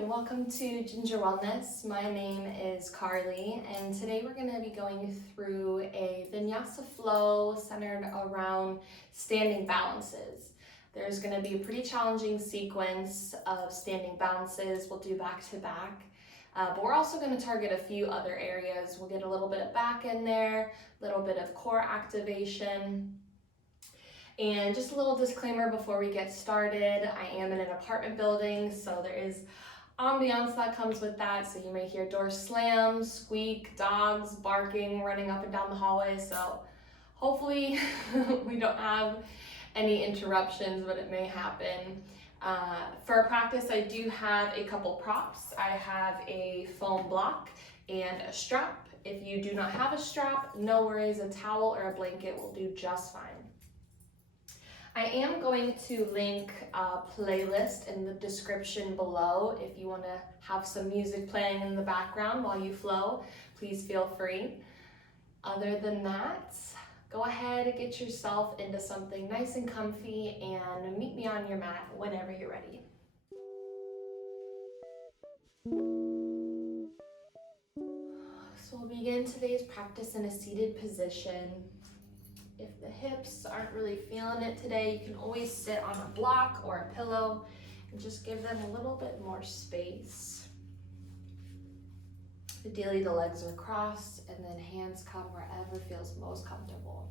Hi, welcome to Ginger Wellness. My name is Carly, and today we're going to be going through a Vinyasa flow centered around standing balances. There's going to be a pretty challenging sequence of standing balances we'll do back to back, but we're also going to target a few other areas. We'll get a little bit of back in there, a little bit of core activation. And just a little disclaimer before we get started, I am in an apartment building, so there is ambiance that comes with that. So you may hear doors slam, squeak, dogs barking, running up and down the hallway. So hopefully we don't have any interruptions, but it may happen. For our practice, I do have a couple props. I have a foam block and a strap. If you do not have a strap, no worries, a towel or a blanket will do just fine. I am going to link a playlist in the description below. If you want to have some music playing in the background while you flow, please feel free. Other than that, go ahead and get yourself into something nice and comfy and meet me on your mat whenever you're ready. So we'll begin today's practice in a seated position. If the hips aren't really feeling it today, you can always sit on a block or a pillow and just give them a little bit more space. Ideally, the legs are crossed and then hands come wherever feels most comfortable.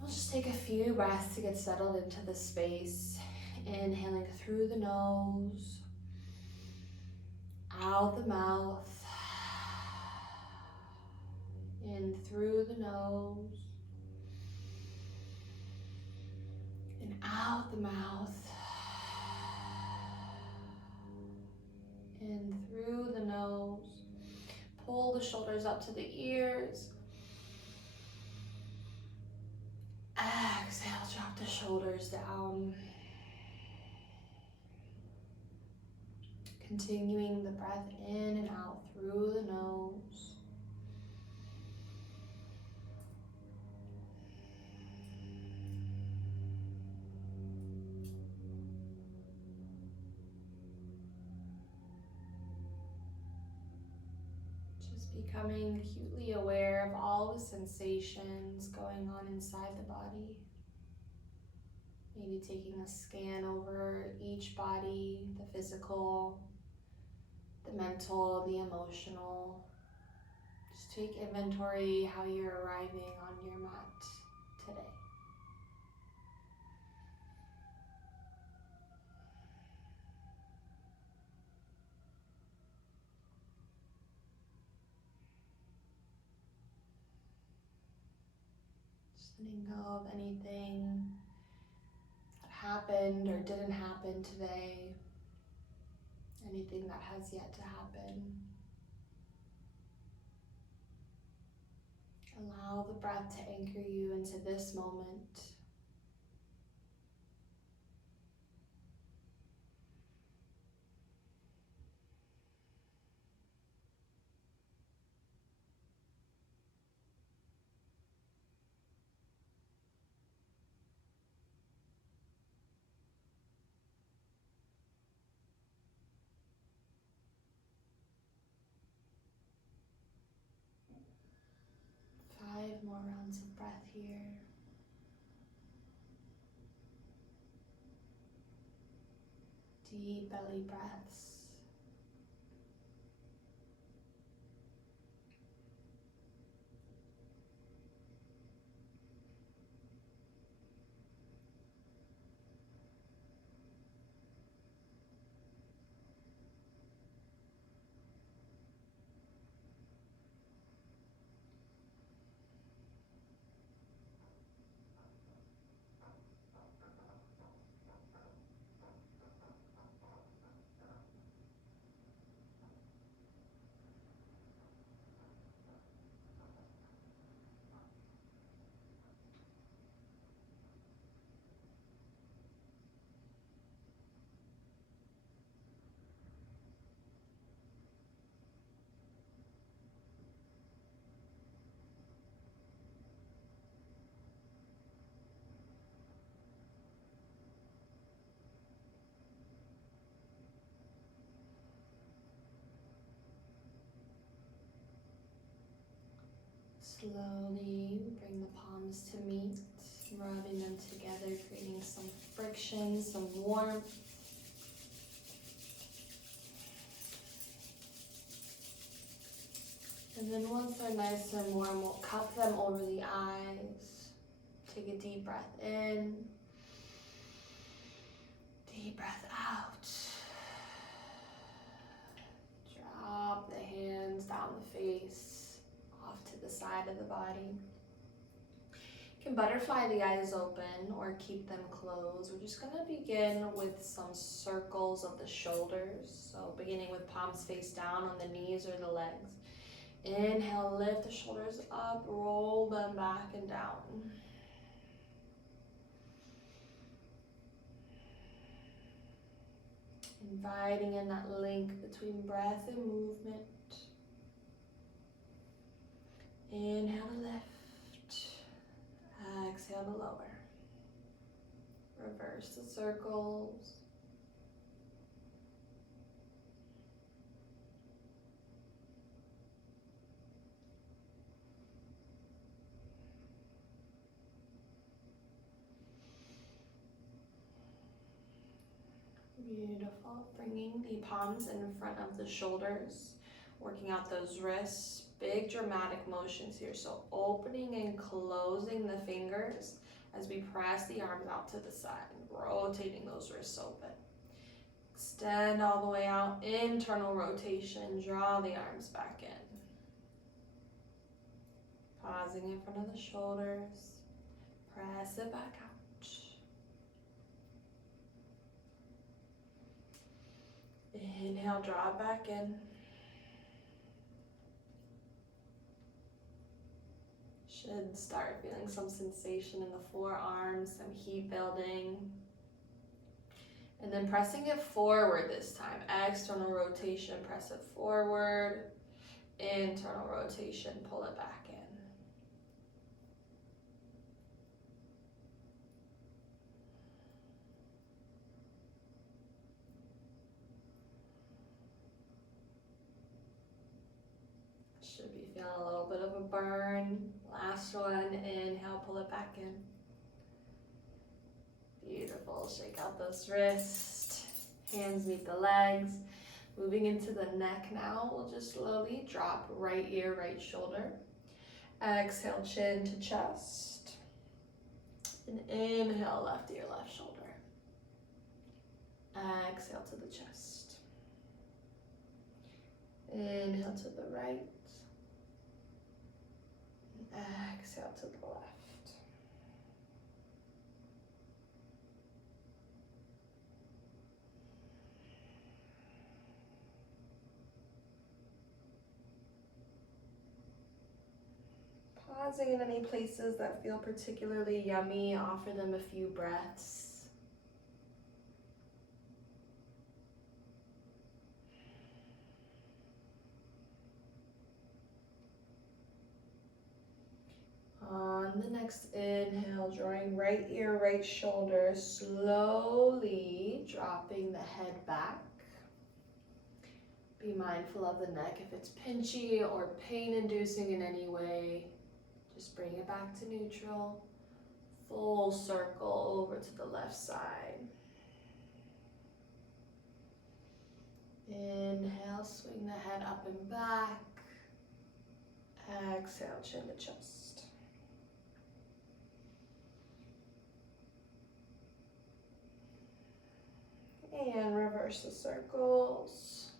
We'll just take a few breaths to get settled into the space. Inhaling through the nose, out the mouth, in through the nose, and out the mouth, in through the nose. Pull the shoulders up to the ears. Exhale, drop the shoulders down. Continuing the breath in and out through the nose. Just becoming acutely aware of all the sensations going on inside the body. Maybe taking a scan over each body, the physical, the mental, the emotional. Just take inventory how you're arriving on your mat today. Just letting go of anything that happened or didn't happen today. Anything that has yet to happen. Allow the breath to anchor you into this moment. Five more rounds of breath here. Deep belly breaths. Slowly bring the palms to meet, rubbing them together, creating some friction, some warmth. And then once they're nice and warm, we'll cup them over the eyes. Take a deep breath in, deep breath out. Drop the hands down the face, off to the side of the body. You can butterfly the eyes open or keep them closed. We're just going to begin with some circles of the shoulders. So beginning with palms face down on the knees or the legs. Inhale, lift the shoulders up, roll them back and down. Inviting in that link between breath and movement. Inhale to lift. Exhale to lower. Reverse the circles. Beautiful. Bringing the palms in front of the shoulders, working out those wrists. Big dramatic motions here. So opening and closing the fingers as we press the arms out to the side, rotating those wrists open. Extend all the way out, internal rotation, draw the arms back in. Pausing in front of the shoulders, press it back out. Inhale, draw it back in. Should start feeling some sensation in the forearms, some heat building. And then pressing it forward this time. External rotation, press it forward. Internal rotation, pull it back in. Should be feeling a little bit of a burn. Last one, inhale, pull it back in. Beautiful, shake out those wrists, hands meet the legs. Moving into the neck now, we'll just slowly drop right ear, right shoulder. Exhale, chin to chest. And inhale, left ear, left shoulder. Exhale to the chest. Inhale to the right. Exhale to the left. Pausing in any places that feel particularly yummy, offer them a few breaths. On the next inhale, drawing right ear, right shoulder, slowly dropping the head back. Be mindful of the neck if it's pinchy or pain-inducing in any way. Just bring it back to neutral. Full circle over to the left side. Inhale, swing the head up and back. Exhale, chin to chest. And reverse the circles.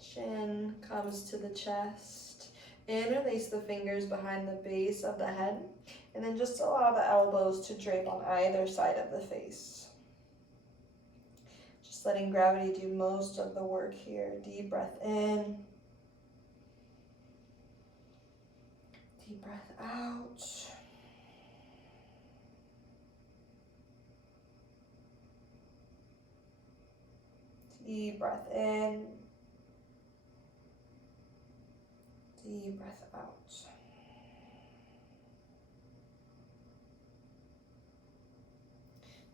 Chin comes to the chest. Interlace the fingers behind the base of the head, and then just allow the elbows to drape on either side of the face. Just letting gravity do most of the work here. Deep breath in. Deep breath out. Deep breath in. Deep breath out.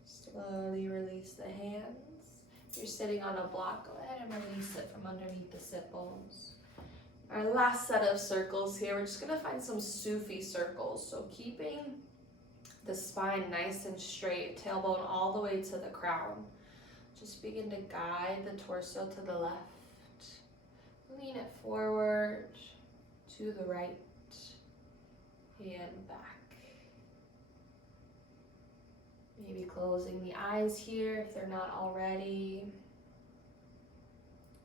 Slowly release the hands. If you're sitting on a block, go ahead and release it from underneath the sit bones. Our last set of circles here, we're just gonna find some Sufi circles. So keeping the spine nice and straight, tailbone all the way to the crown. Just begin to guide the torso to the left. Lean it forward, to the right, and back. Maybe closing the eyes here if they're not already.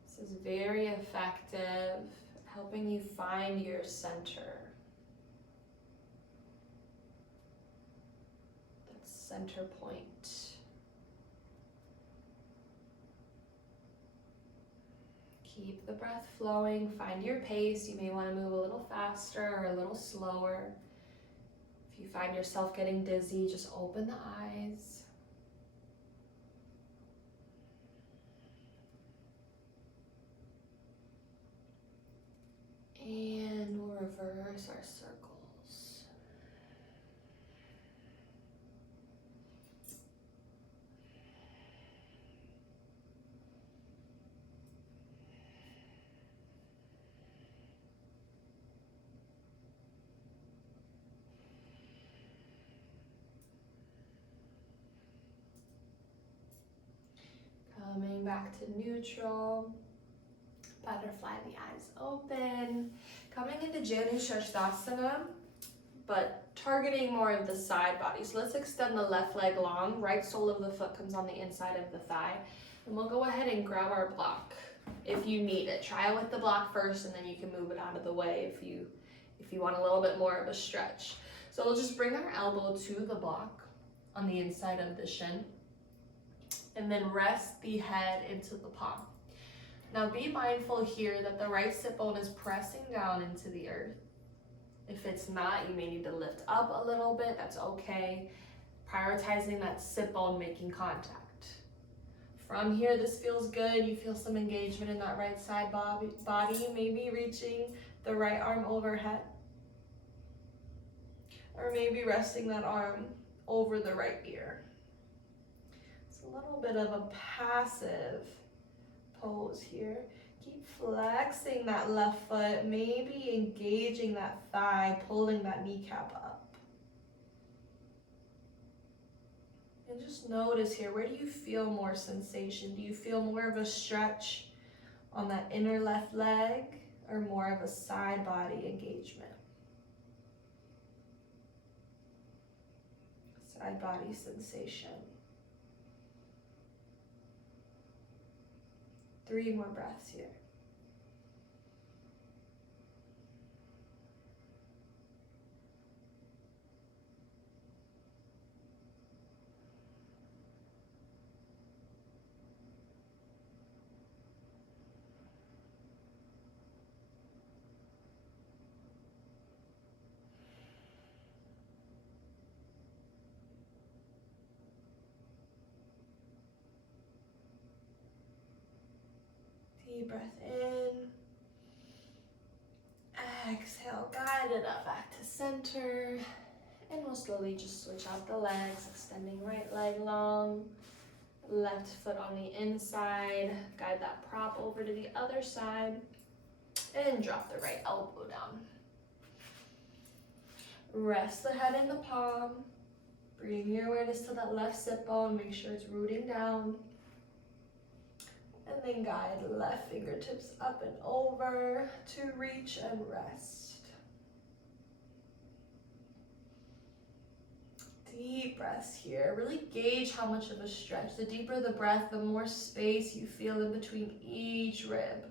This is very effective, helping you find your center. That center point. Keep the breath flowing, find your pace. You may want to move a little faster or a little slower. If you find yourself getting dizzy, just open the eyes. And we'll reverse our circles. Coming back to neutral. Butterfly, the eyes open. Coming into Janu Shastasana, but targeting more of the side body. So let's extend the left leg long. Right sole of the foot comes on the inside of the thigh. And we'll go ahead and grab our block if you need it. Try it with the block first, and then you can move it out of the way if you want a little bit more of a stretch. So we'll just bring our elbow to the block on the inside of the shin, and then rest the head into the palm. Now be mindful here that the right sit bone is pressing down into the earth. If it's not, you may need to lift up a little bit, that's okay. Prioritizing that sit bone making contact. From here, this feels good. You feel some engagement in that right side body, maybe reaching the right arm overhead. Or maybe resting that arm over the right ear. It's a little bit of a passive pose here. Keep flexing that left foot, maybe engaging that thigh, pulling that kneecap up. And just notice here, where do you feel more sensation? Do you feel more of a stretch on that inner left leg or more of a side body engagement? Side body sensation. 3 more breaths here. Deep breath in. Exhale, guide it up back to center. And we'll slowly just switch out the legs, extending right leg long, left foot on the inside. Guide that prop over to the other side. And drop the right elbow down. Rest the head in the palm. Bring your awareness to that left sit bone. Make sure it's rooting down. And then guide left fingertips up and over to reach and rest. Deep breaths here. Really gauge how much of a stretch. The deeper the breath, the more space you feel in between each rib.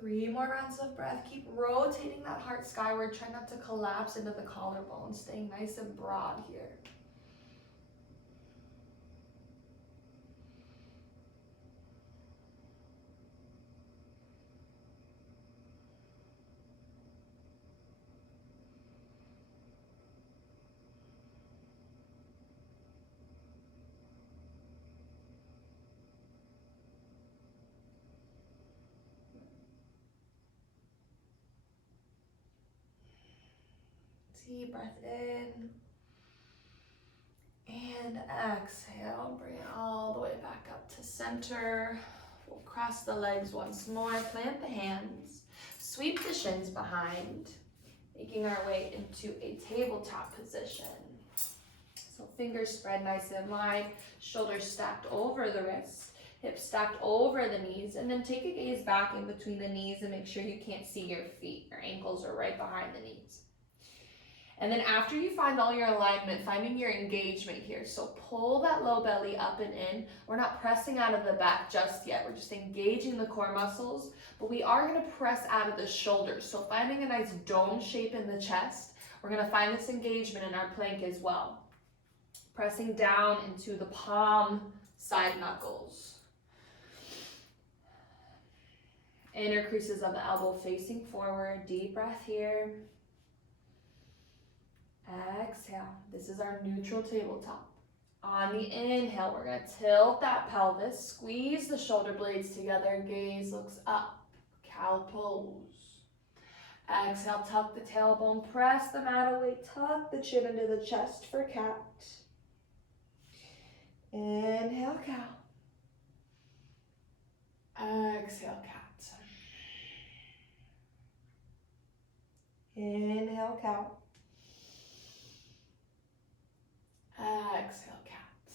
3 more rounds of breath. Keep rotating that heart skyward. Try not to collapse into the collarbone. Staying nice and broad here. Deep breath in. And exhale, bring it all the way back up to center. We'll cross the legs once more, plant the hands, sweep the shins behind, making our way into a tabletop position. So fingers spread nice and wide, shoulders stacked over the wrists, hips stacked over the knees, and then take a gaze back in between the knees and make sure you can't see your feet. Your ankles are right behind the knees. And then after you find all your alignment, finding your engagement here. So pull that low belly up and in. We're not pressing out of the back just yet. We're just engaging the core muscles, but we are gonna press out of the shoulders. So finding a nice dome shape in the chest. We're gonna find this engagement in our plank as well. Pressing down into the palm side knuckles. Inner creases of the elbow facing forward. Deep breath here. Exhale. This is our neutral tabletop. On the inhale, we're going to tilt that pelvis, squeeze the shoulder blades together, gaze looks up, cow pose. Exhale, tuck the tailbone, press the mat away, tuck the chin into the chest for cat. Inhale, cow. Exhale, cat. Inhale, cow. Exhale, cat.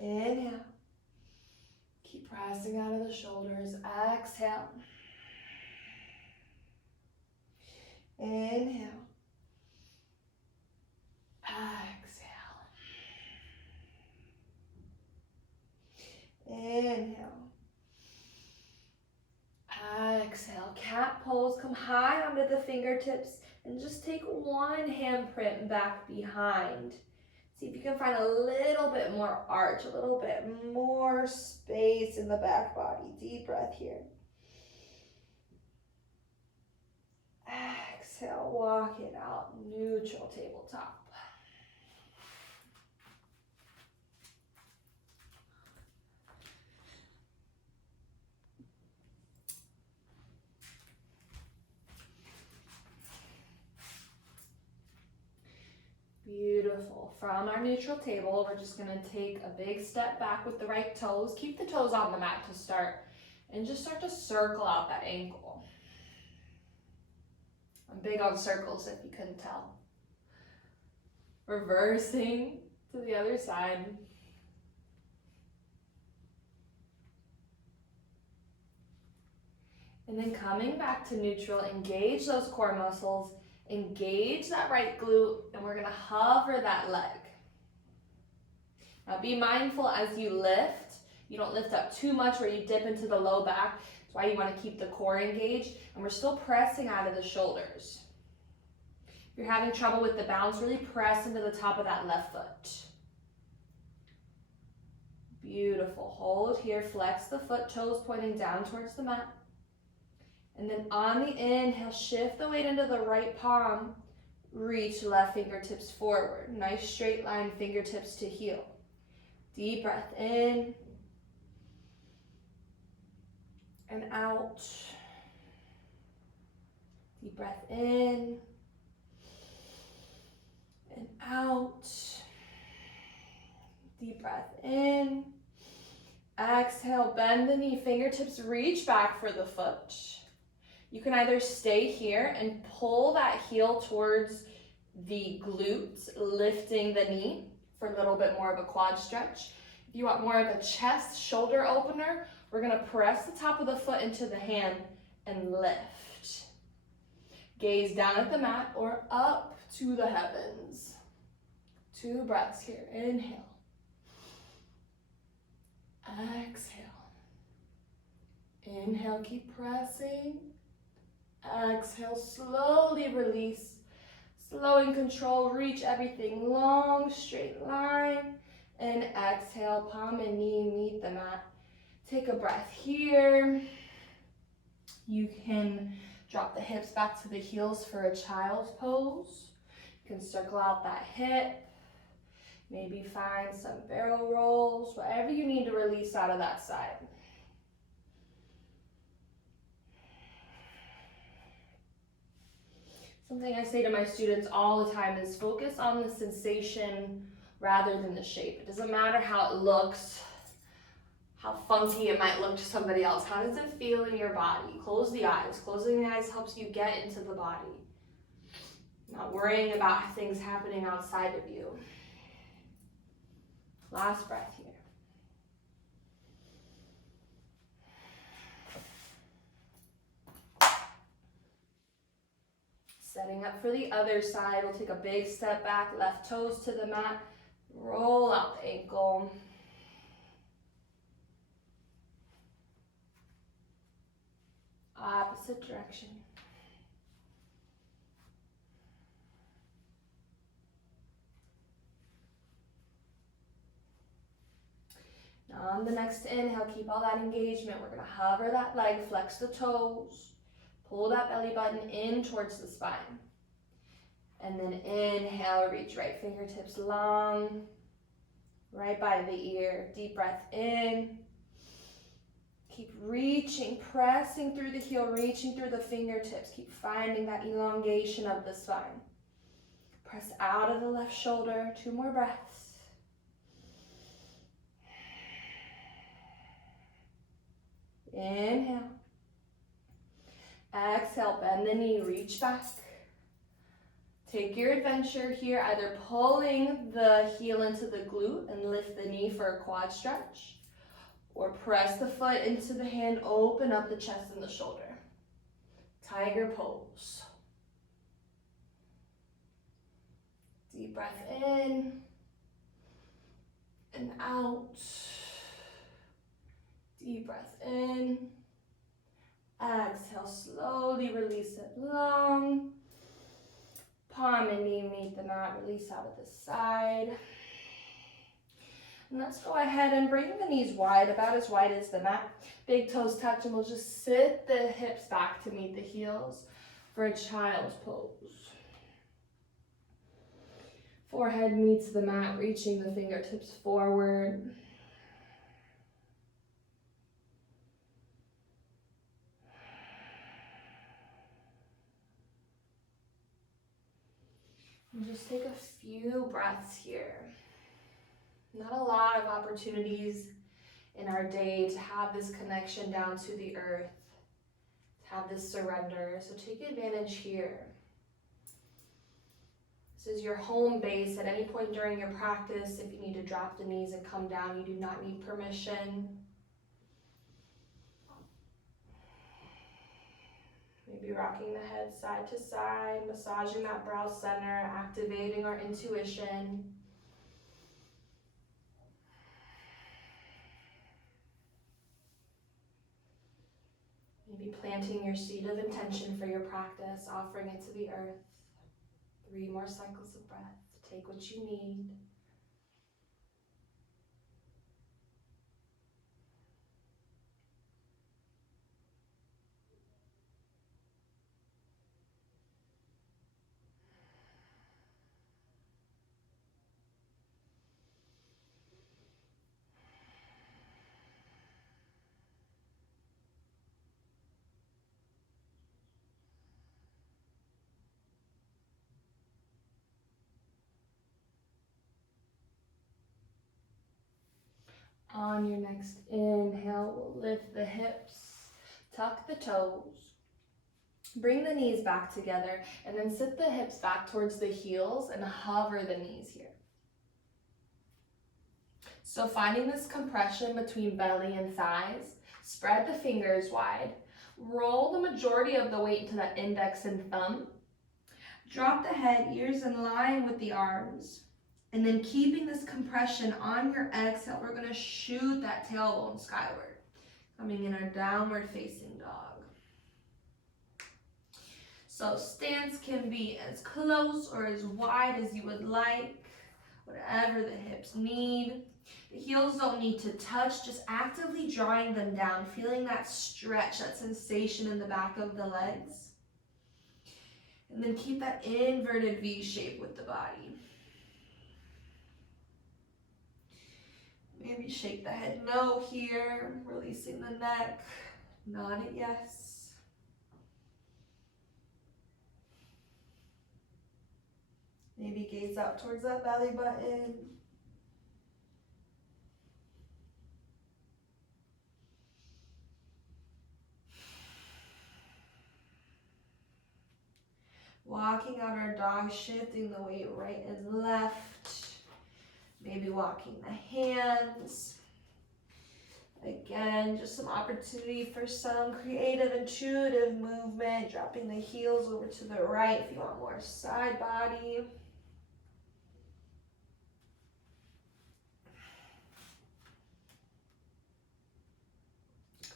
Inhale. Keep pressing out of the shoulders. Exhale. Inhale. Exhale. Inhale. Exhale, cat pose, come high onto the fingertips and just take one handprint back behind. See if you can find a little bit more arch, a little bit more space in the back body. Deep breath here. Exhale, walk it out, neutral tabletop. Beautiful. From our neutral table, we're just going to take a big step back with the right toes. Keep the toes on the mat to start. And just start to circle out that ankle. I'm big on circles if you couldn't tell. Reversing to the other side. And then coming back to neutral, engage those core muscles. Engage that right glute, and we're gonna hover that leg. Now be mindful as you lift. You don't lift up too much where you dip into the low back. That's why you wanna keep the core engaged, and we're still pressing out of the shoulders. If you're having trouble with the balance, really press into the top of that left foot. Beautiful, hold here, flex the foot, toes pointing down towards the mat. And then on the inhale, shift the weight into the right palm, reach left fingertips forward. Nice straight line, fingertips to heel. Deep breath in and out. Deep breath in and out. Deep breath in. Exhale, bend the knee, fingertips reach back for the foot. You can either stay here and pull that heel towards the glutes, lifting the knee for a little bit more of a quad stretch. If you want more of a chest shoulder opener, we're gonna press the top of the foot into the hand and lift. Gaze down at the mat or up to the heavens. 2 breaths here, inhale. Exhale. Inhale, keep pressing. Exhale, slowly release. Slow and control, reach everything long, straight line. And exhale, palm and knee meet the mat. Take a breath here. You can drop the hips back to the heels for a child's pose. You can circle out that hip. Maybe find some barrel rolls, whatever you need to release out of that side. Something I say to my students all the time is focus on the sensation rather than the shape. It doesn't matter how it looks, how funky it might look to somebody else. How does it feel in your body? Close the eyes. Closing the eyes helps you get into the body. Not worrying about things happening outside of you. Last breath here. Setting up for the other side, we'll take a big step back, left toes to the mat, roll out the ankle. Opposite direction. Now on the next inhale, keep all that engagement. We're gonna hover that leg, flex the toes, pull that belly button in towards the spine. And then inhale, reach right fingertips long, right by the ear. Deep breath in. Keep reaching, pressing through the heel, reaching through the fingertips. Keep finding that elongation of the spine. Press out of the left shoulder. 2 more breaths. Inhale. Exhale, bend the knee, reach back. Take your adventure here, either pulling the heel into the glute and lift the knee for a quad stretch, or press the foot into the hand, open up the chest and the shoulder. Tiger pose. Deep breath in and out. Deep breath in. Exhale, slowly release it long. Palm and knee meet the mat, release out of the side. And let's go ahead and bring the knees wide, about as wide as the mat. Big toes touch, and we'll just sit the hips back to meet the heels for a child's pose. Forehead meets the mat, reaching the fingertips forward. And just take a few breaths here. Not a lot of opportunities in our day to have this connection down to the earth, to have this surrender. So take advantage here. This is your home base. At any point during your practice, if you need to drop the knees and come down, you do not need permission. Maybe rocking the head side to side, massaging that brow center, activating our intuition. Maybe planting your seed of intention for your practice, offering it to the earth. 3 more cycles of breath. Take what you need. On your next inhale, we'll lift the hips, tuck the toes, bring the knees back together, and then sit the hips back towards the heels and hover the knees here. So finding this compression between belly and thighs, spread the fingers wide, roll the majority of the weight into that index and thumb, drop the head, ears in line with the arms, And then keeping this compression on your exhale, we're gonna shoot that tailbone skyward. Coming in our downward facing dog. So stance can be as close or as wide as you would like, whatever the hips need. The heels don't need to touch, just actively drawing them down, feeling that stretch, that sensation in the back of the legs. And then keep that inverted V shape with the body. Maybe shake the head no here, releasing the neck, nod it yes. Maybe gaze out towards that belly button. Walking out our dog, shifting the weight right and left. Maybe walking the hands. Again, just some opportunity for some creative, intuitive movement. Dropping the heels over to the right if you want more side body.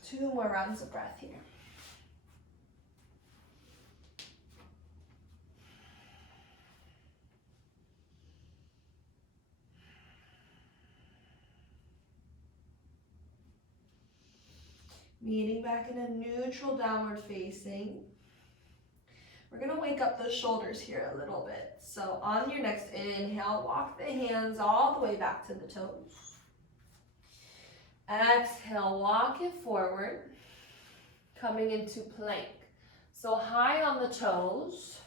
Two more rounds of breath here. Meeting back in a neutral downward facing. We're gonna wake up the shoulders here a little bit. So on your next inhale, walk the hands all the way back to the toes. Exhale, walk it forward, coming into plank. So high on the toes,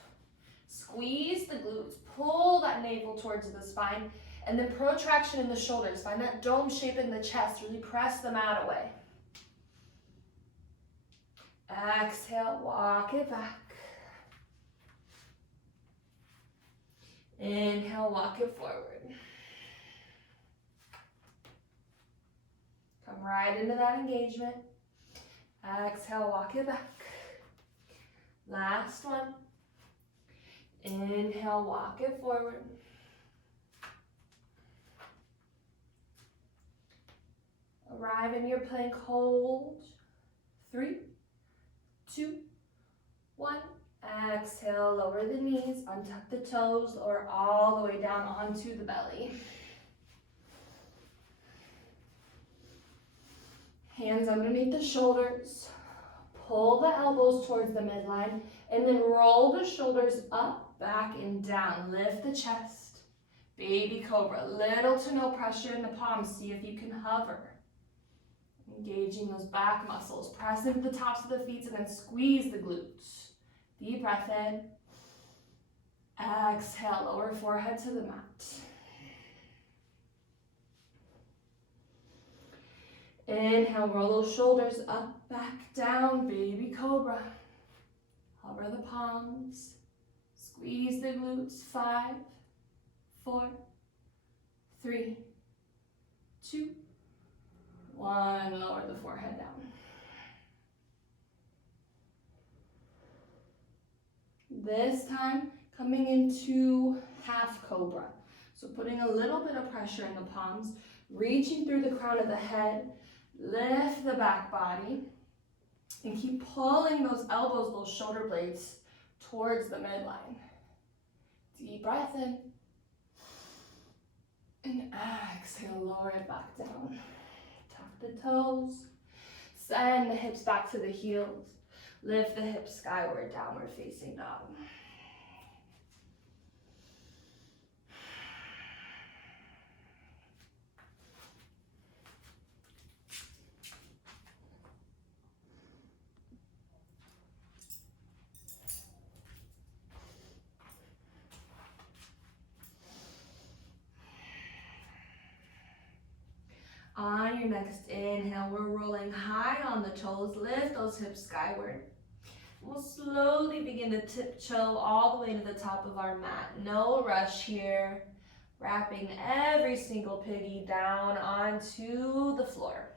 squeeze the glutes, pull that navel towards the spine, and then protraction in the shoulders. Find that dome shape in the chest, really press the mat away. Exhale, walk it back. Inhale, walk it forward. Come right into that engagement. Exhale, walk it back. Last one. Inhale, walk it forward. Arrive in your plank hold. 3, 2, 1. Exhale, lower the knees, untuck the toes, lower all the way down onto the belly. Hands underneath the shoulders. Pull the elbows towards the midline, and then roll the shoulders up, back, and down. Lift the chest. Baby cobra, little to no pressure in the palms. See if you can hover. Engaging those back muscles. Press into the tops of the feet and then squeeze the glutes. Deep breath in. Exhale, lower forehead to the mat. Inhale, roll those shoulders up, back, down, baby cobra. Hover the palms. Squeeze the glutes. 5, 4, 3, 2, 1. Lower the forehead down. This time, coming into half cobra. So putting a little bit of pressure in the palms, reaching through the crown of the head, lift the back body, and keep pulling those elbows, those shoulder blades towards the midline. Deep breath in. And exhale, lower it back down. Tuck the toes. Send the hips back to the heels. Lift the hips skyward, downward facing dog. On your next inhale, we're rolling high on the toes. Lift those hips skyward. We'll slowly begin to tiptoe all the way to the top of our mat. No rush here. Wrapping every single piggy down onto the floor.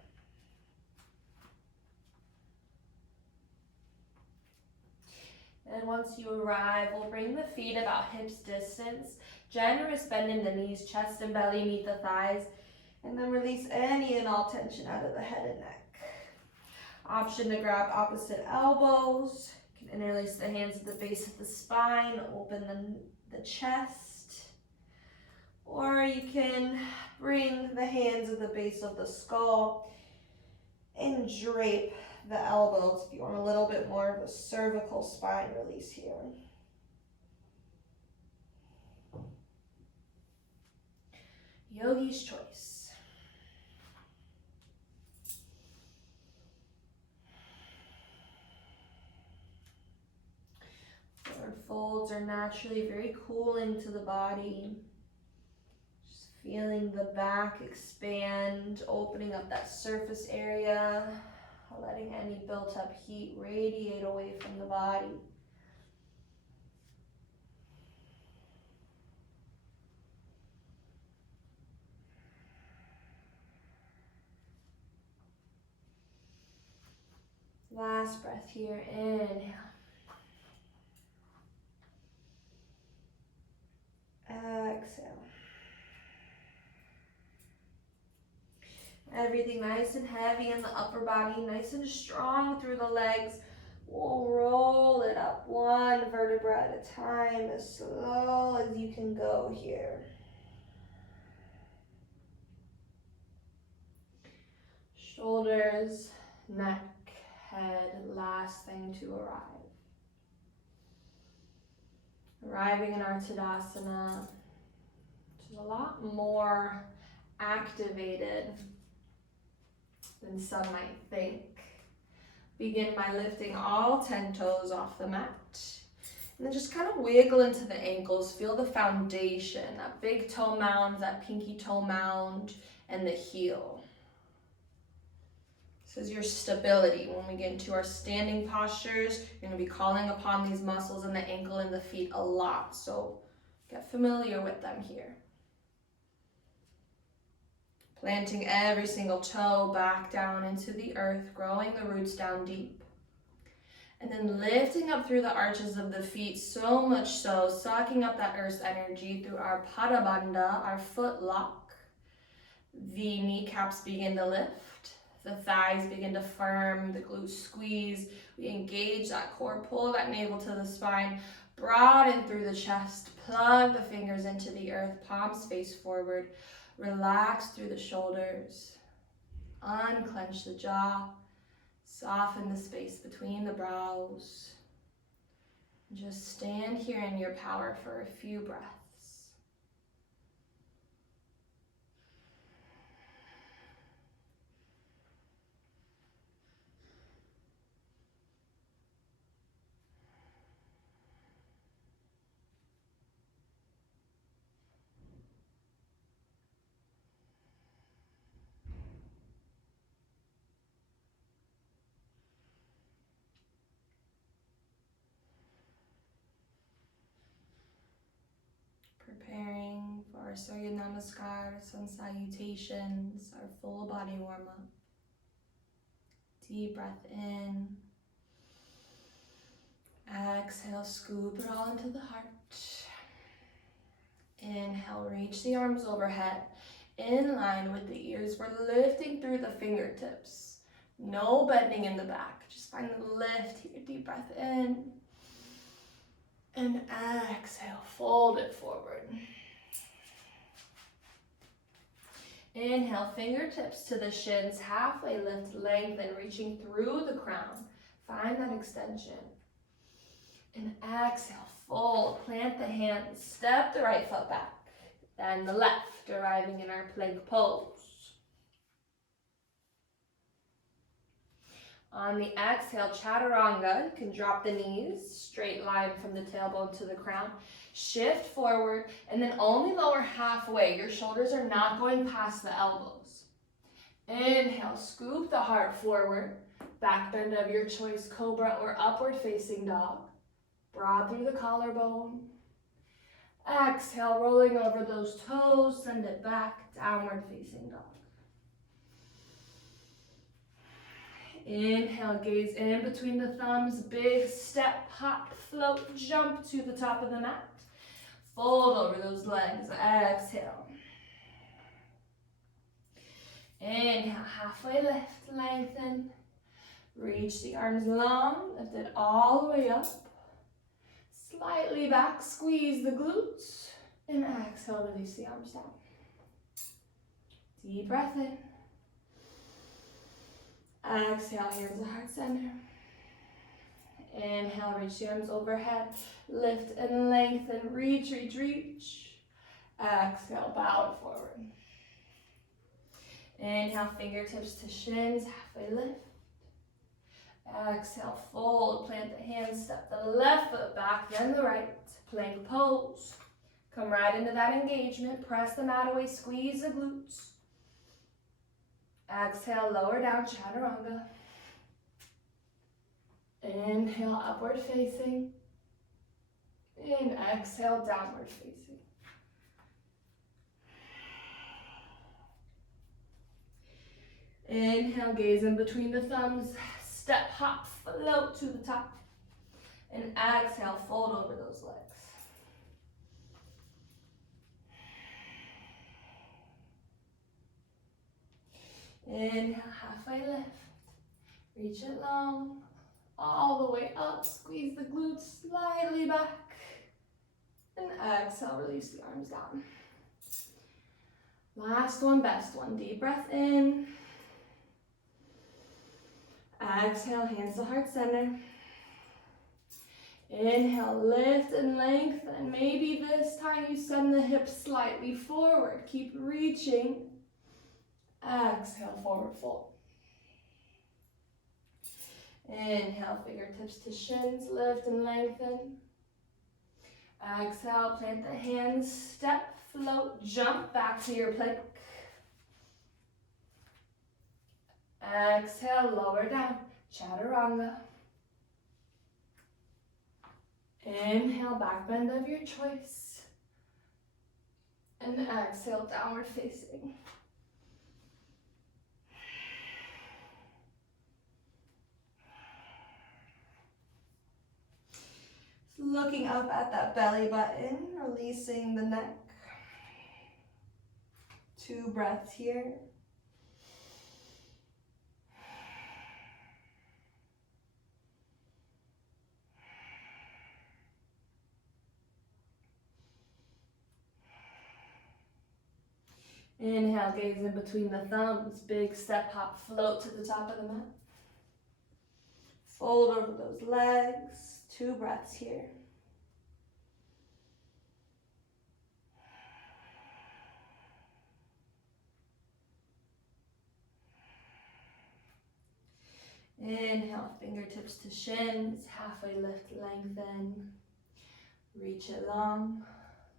And once you arrive, we'll bring the feet about hips distance. Generous bend in the knees, chest and belly meet the thighs. And then release any and all tension out of the head and neck. Option to grab opposite elbows. You can interlace the hands at the base of the spine, open the chest. Or you can bring the hands at the base of the skull and drape the elbows if you want a little bit more of a cervical spine release here. Yogi's choice. Forward folds are naturally very cooling to the body. Just feeling the back expand, opening up that surface area, letting any built up heat radiate away from the body. Last breath here, inhale. Exhale. Everything nice and heavy in the upper body, nice and strong through the legs. We'll roll it up one vertebra at a time, as slow as you can go here. Shoulders, neck, head, last thing to arrive. Arriving in our Tadasana, which is a lot more activated than some might think. Begin by lifting all 10 toes off the mat. And then just kind of wiggle into the ankles. Feel the foundation, that big toe mound, that pinky toe mound, and the heel. This is your stability. When we get into our standing postures, you're going to be calling upon these muscles in the ankle and the feet a lot. So get familiar with them here. Planting every single toe back down into the earth, growing the roots down deep. And then lifting up through the arches of the feet, so much so, sucking up that earth's energy through our Pada Bandha, our foot lock. The kneecaps begin to lift. The thighs begin to firm, the glutes squeeze. We engage that core, pull that navel to the spine, broaden through the chest, plug the fingers into the earth, palms face forward. Relax through the shoulders, unclench the jaw, soften the space between the brows. Just stand here in your power for a few breaths. Preparing for our Surya Namaskar, Sun Salutations, our full body warm up. Deep breath in. Exhale, scoop it all into the heart. Inhale, reach the arms overhead. In line with the ears, we're lifting through the fingertips. No bending in the back. Just find the lift here. Deep breath in. And exhale, fold it forward. Inhale, fingertips to the shins, halfway lift, lengthen, reaching through the crown. Find that extension. And exhale, fold, plant the hands, step the right foot back, then the left, arriving in our plank pose. On the exhale, chaturanga, you can drop the knees, straight line from the tailbone to the crown. Shift forward, and then only lower halfway. Your shoulders are not going past the elbows. Inhale, scoop the heart forward. Back bend of your choice, cobra or upward facing dog. Broad through the collarbone. Exhale, rolling over those toes, send it back, downward facing dog. Inhale, gaze in between the thumbs, big step, hop, float, jump to the top of the mat. Fold over those legs. Exhale. Inhale, halfway lift, lengthen. Reach the arms long, lift it all the way up. Slightly back, squeeze the glutes. And exhale, release the arms down. Deep breath in. Exhale, hands to heart center. Inhale, reach the arms overhead. Lift and lengthen, reach, reach, reach. Exhale, bow it forward. Inhale, fingertips to shins, halfway lift. Exhale, fold, plant the hands, step the left foot back, then the right. Plank pose. Come right into that engagement. Press the mat away, squeeze the glutes. Exhale, lower down, chaturanga. Inhale, upward facing. And exhale, downward facing. Inhale, gaze in between the thumbs. Step, hop, float to the top. And exhale, fold over those legs. Inhale, halfway lift. Reach it long. All the way up. Squeeze the glutes slightly back. And exhale, release the arms down. Last one, best one. Deep breath in. Exhale, hands to heart center. Inhale, lift and lengthen. Maybe this time you send the hips slightly forward. Keep reaching. Exhale, forward fold. Inhale, fingertips to shins, lift and lengthen. Exhale, plant the hands, step, float, jump back to your plank. Exhale, lower down, chaturanga. Inhale, back bend of your choice. And exhale, downward facing. Looking up at that belly button, releasing the neck. 2 breaths here. Inhale, gaze in between the thumbs. Big step, hop, float to the top of the mat. Fold over those legs. 2 breaths here. Inhale, fingertips to shins, halfway lift, lengthen. Reach it long,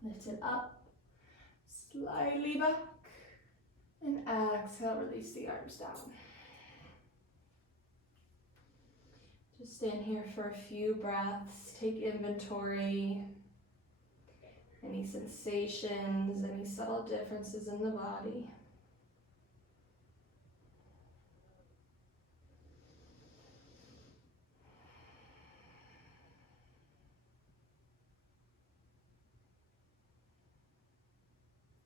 lift it up, slightly back, and exhale, release the arms down. Just stand here for a few breaths, take inventory, any sensations, any subtle differences in the body.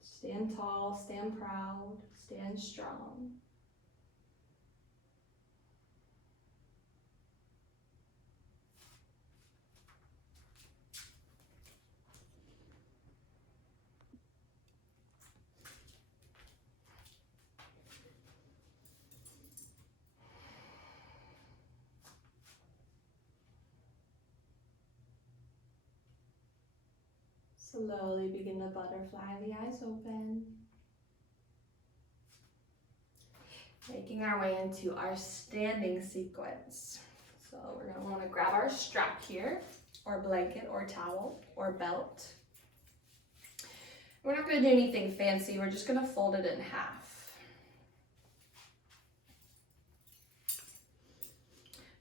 Stand tall, stand proud, stand strong. Slowly begin to butterfly, the eyes open. Making our way into our standing sequence. So we're going to want to grab our strap here, or blanket, or towel, or belt. We're not going to do anything fancy, we're just going to fold it in half.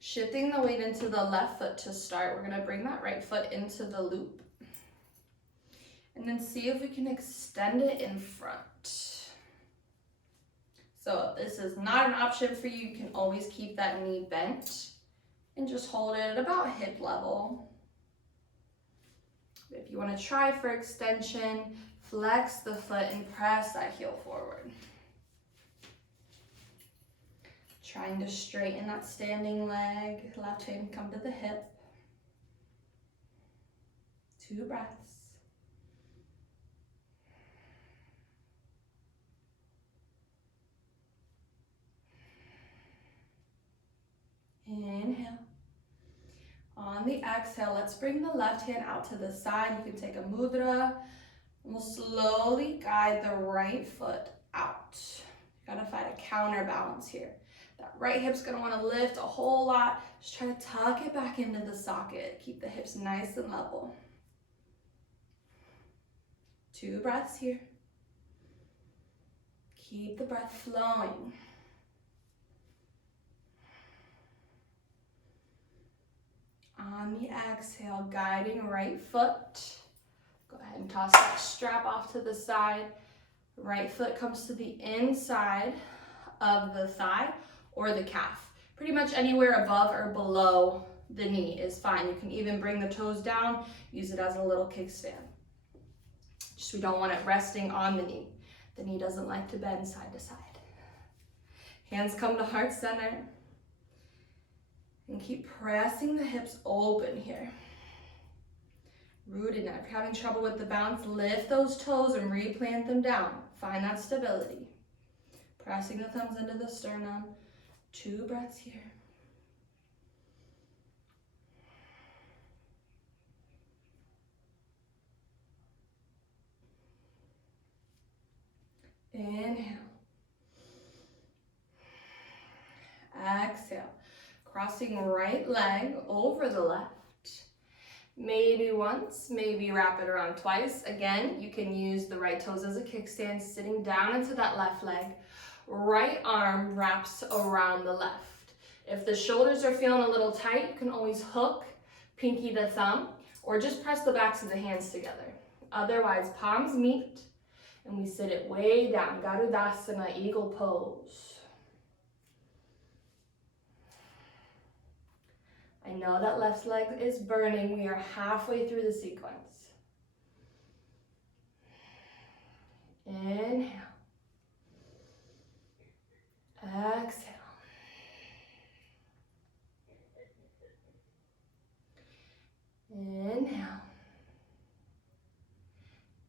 Shifting the weight into the left foot to start, we're going to bring that right foot into the loop. And then see if we can extend it in front. So if this is not an option for you, you can always keep that knee bent and just hold it at about hip level. If you want to try for extension, flex the foot and press that heel forward. Trying to straighten that standing leg, left hand come to the hip. 2 breaths. Inhale. On the exhale, let's bring the left hand out to the side. You can take a mudra. And we'll slowly guide the right foot out. You gotta find a counterbalance here. That right hip's gonna wanna lift a whole lot. Just try to tuck it back into the socket. Keep the hips nice and level. 2 breaths here. Keep the breath flowing. On the exhale, guiding right foot. Go ahead and toss that strap off to the side. Right foot comes to the inside of the thigh or the calf. Pretty much anywhere above or below the knee is fine. You can even bring the toes down, use it as a little kickstand. Just we don't want it resting on the knee. The knee doesn't like to bend side to side. Hands come to heart center. And keep pressing the hips open here. Rooted now. If you're having trouble with the bounce, lift those toes and replant them down. Find that stability. Pressing the thumbs into the sternum. 2 breaths here. Inhale. Exhale. Crossing right leg over the left. Maybe once, maybe wrap it around twice. Again, you can use the right toes as a kickstand, sitting down into that left leg. Right arm wraps around the left. If the shoulders are feeling a little tight, you can always hook pinky to thumb or just press the backs of the hands together. Otherwise, palms meet and we sit it way down. Garudasana, eagle pose. I know that left leg is burning. We are halfway through the sequence. Inhale. Exhale. Inhale.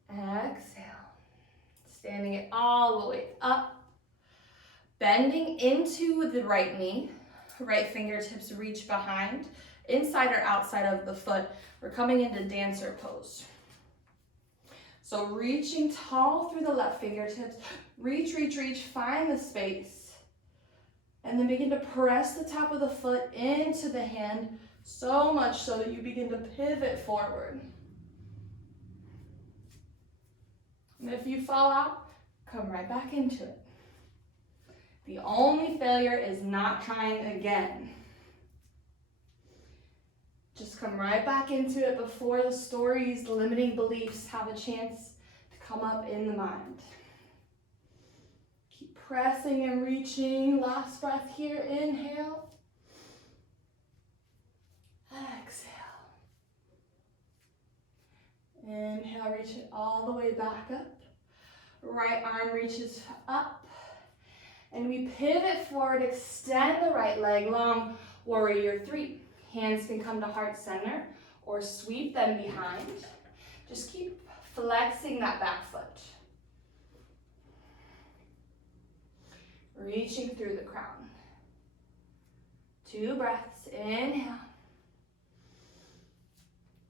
Exhale. Standing it all the way up. Bending into the right knee. Right fingertips reach behind, inside or outside of the foot. We're coming into dancer pose. So reaching tall through the left fingertips. Reach, reach, reach, find the space. And then begin to press the top of the foot into the hand, so much so that you begin to pivot forward. And if you fall out, come right back into it. The only failure is not trying again. Just come right back into it before the stories, the limiting beliefs have a chance to come up in the mind. Keep pressing and reaching. Last breath here. Inhale. Exhale. Inhale, reach it all the way back up. Right arm reaches up. And we pivot forward, extend the right leg long, warrior 3. Hands can come to heart center or sweep them behind. Just keep flexing that back foot. Reaching through the crown. 2 breaths, inhale.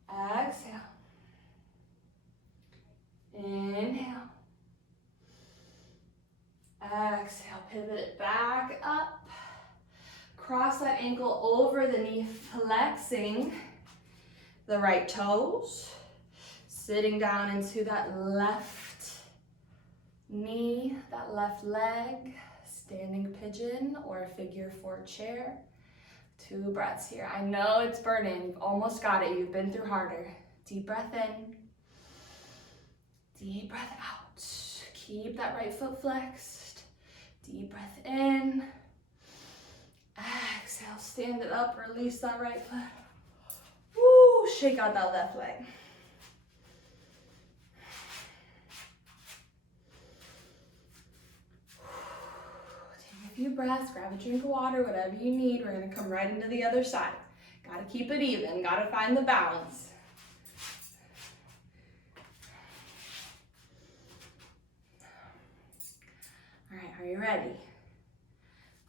Exhale. Inhale. Exhale, pivot it back up. Cross that ankle over the knee, flexing the right toes. Sitting down into that left knee, that left leg. Standing pigeon or figure 4 chair. 2 breaths here. I know it's burning. You've almost got it. You've been through harder. Deep breath in. Deep breath out. Keep that right foot flexed. Deep breath in. Exhale, stand it up, release that right foot. Woo, shake out that left leg. few breaths, grab a drink of water, whatever you need. We're gonna come right into the other side. Gotta keep it even, gotta find the balance. All right, are you ready?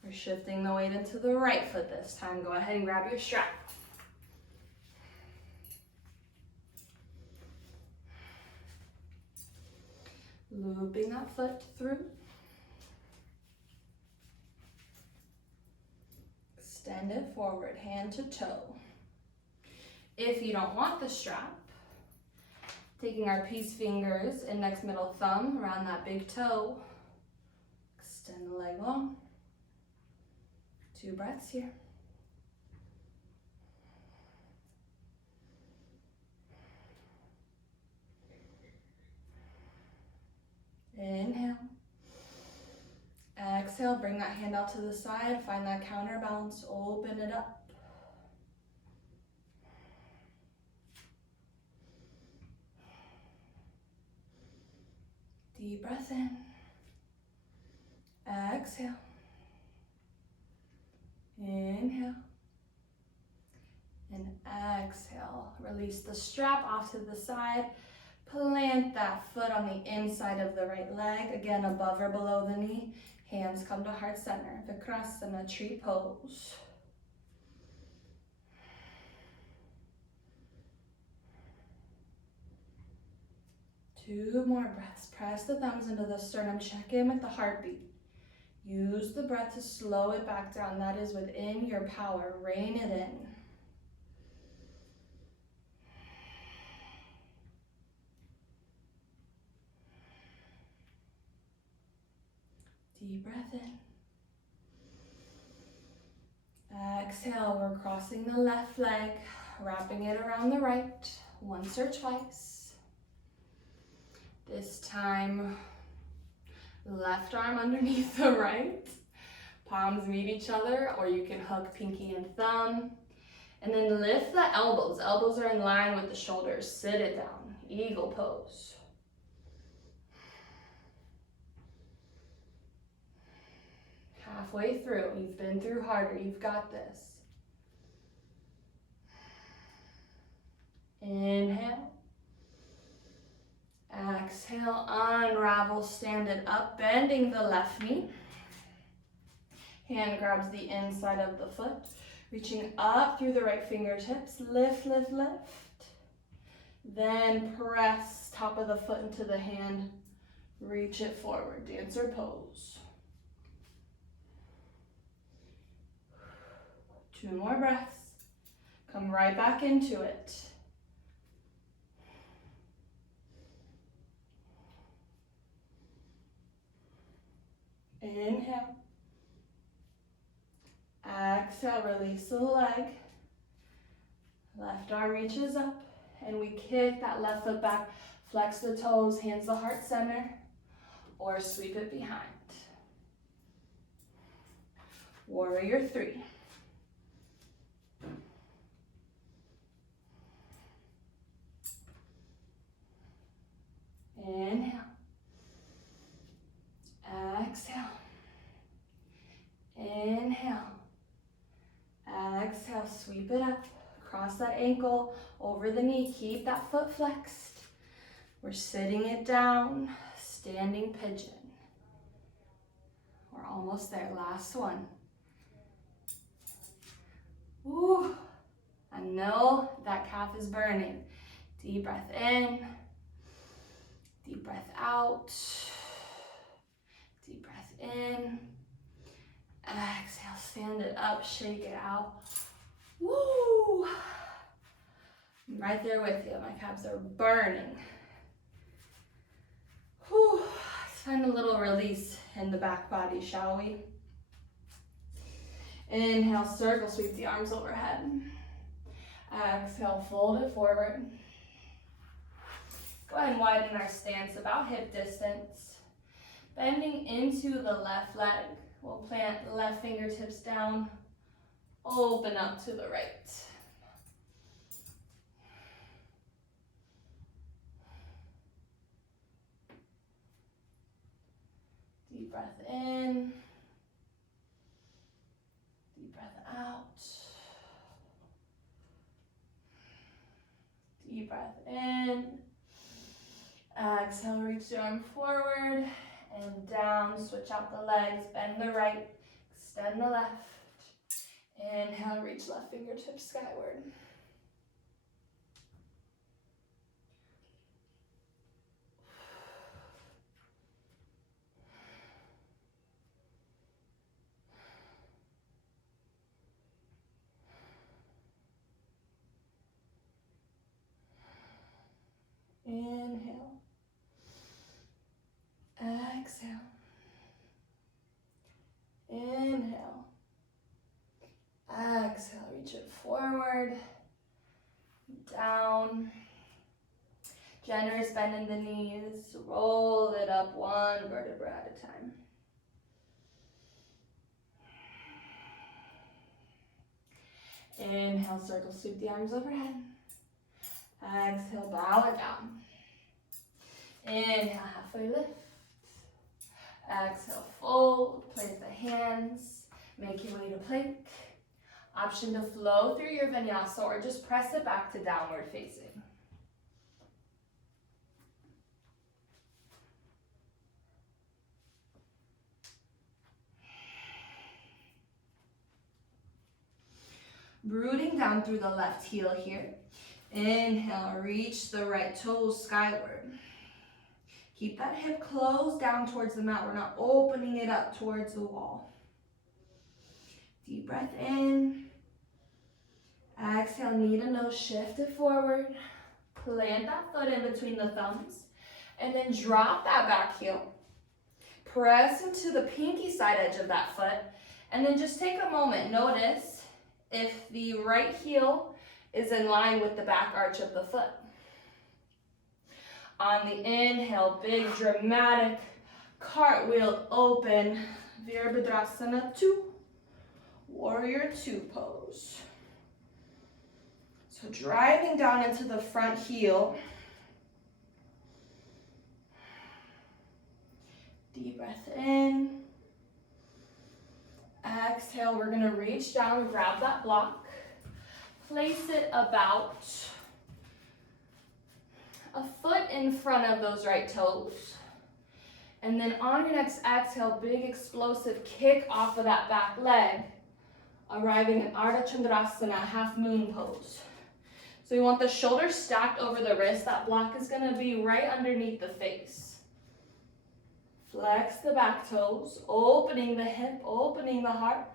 We're shifting the weight into the right foot this time. Go ahead and grab your strap. Looping that foot through. Extend it forward, hand to toe. If you don't want the strap, taking our peace fingers, index, middle thumb around that big toe. Extend the leg long. 2 breaths here. Inhale. Exhale, bring that hand out to the side, find that counterbalance, open it up. Deep breath in. Exhale. Inhale. And exhale. Release the strap off to the side. Plant that foot on the inside of the right leg, again above or below the knee. Hands come to heart center, Vikrasana, tree pose. Two more breaths. Press the thumbs into the sternum, check in with the heartbeat. Use the breath to slow it back down. That is within your power. Rein it in. Deep breath in. Exhale, we're crossing the left leg, wrapping it around the right, once or twice. This time, left arm underneath the right. Palms meet each other, or you can hug pinky and thumb. And then lift the elbows. Elbows are in line with the shoulders. Sit it down, eagle pose. Halfway through, you've been through harder, you've got this. Inhale. Exhale, unravel, stand it up, bending the left knee. Hand grabs the inside of the foot, reaching up through the right fingertips. Lift, lift, lift. Then press top of the foot into the hand. Reach it forward, dancer pose. 2 more breaths. Come right back into it. Inhale. Exhale, release the leg. Left arm reaches up, and we kick that left foot back. Flex the toes, hands to heart center, or sweep it behind. Warrior 3. Inhale. Exhale. Inhale. Exhale, sweep it up. Cross that ankle over the knee. Keep that foot flexed. We're sitting it down, standing pigeon. We're almost there, last one. Woo, I know that calf is burning. Deep breath in, deep breath out, deep breath in. Exhale, stand it up, shake it out. Woo! I'm right there with you. My calves are burning. Whew. Let's find a little release in the back body, shall we? Inhale, circle sweep the arms overhead. Exhale, fold it forward. Go ahead and widen our stance about hip distance. Bending into the left leg. We'll plant left fingertips down. Open up to the right. Deep breath in. Deep breath in. Exhale, reach the arm forward and down. Switch out the legs, bend the right, extend the left. Inhale, reach left fingertips skyward. Inhale. Exhale. Inhale. Exhale, reach it forward, down. Generous bend in the knees, roll it up one vertebra at a time. Inhale, circle, sweep the arms overhead. Exhale, bow it down. Inhale, halfway lift. Exhale, fold, plant the hands, make your way to plank. Option to flow through your vinyasa or just press it back to downward facing. Rooting down through the left heel here. Inhale, reach the right toes skyward. Keep that hip closed down towards the mat. We're not opening it up towards the wall. Deep breath in. Exhale, knee to nose, shift it forward. Plant that foot in between the thumbs. And then drop that back heel. Press into the pinky side edge of that foot. And then just take a moment. Notice if the right heel is in line with the back arch of the foot. On the inhale, big dramatic cartwheel open, Virabhadrasana 2, Warrior 2 pose. So driving down into the front heel. Deep breath in. Exhale, we're gonna reach down, grab that block, place it about a foot in front of those right toes. And then on your next exhale, big explosive kick off of that back leg, arriving in Ardha Chandrasana, half moon pose. So you want the shoulders stacked over the wrist. That block is gonna be right underneath the face. Flex the back toes, opening the hip, opening the heart.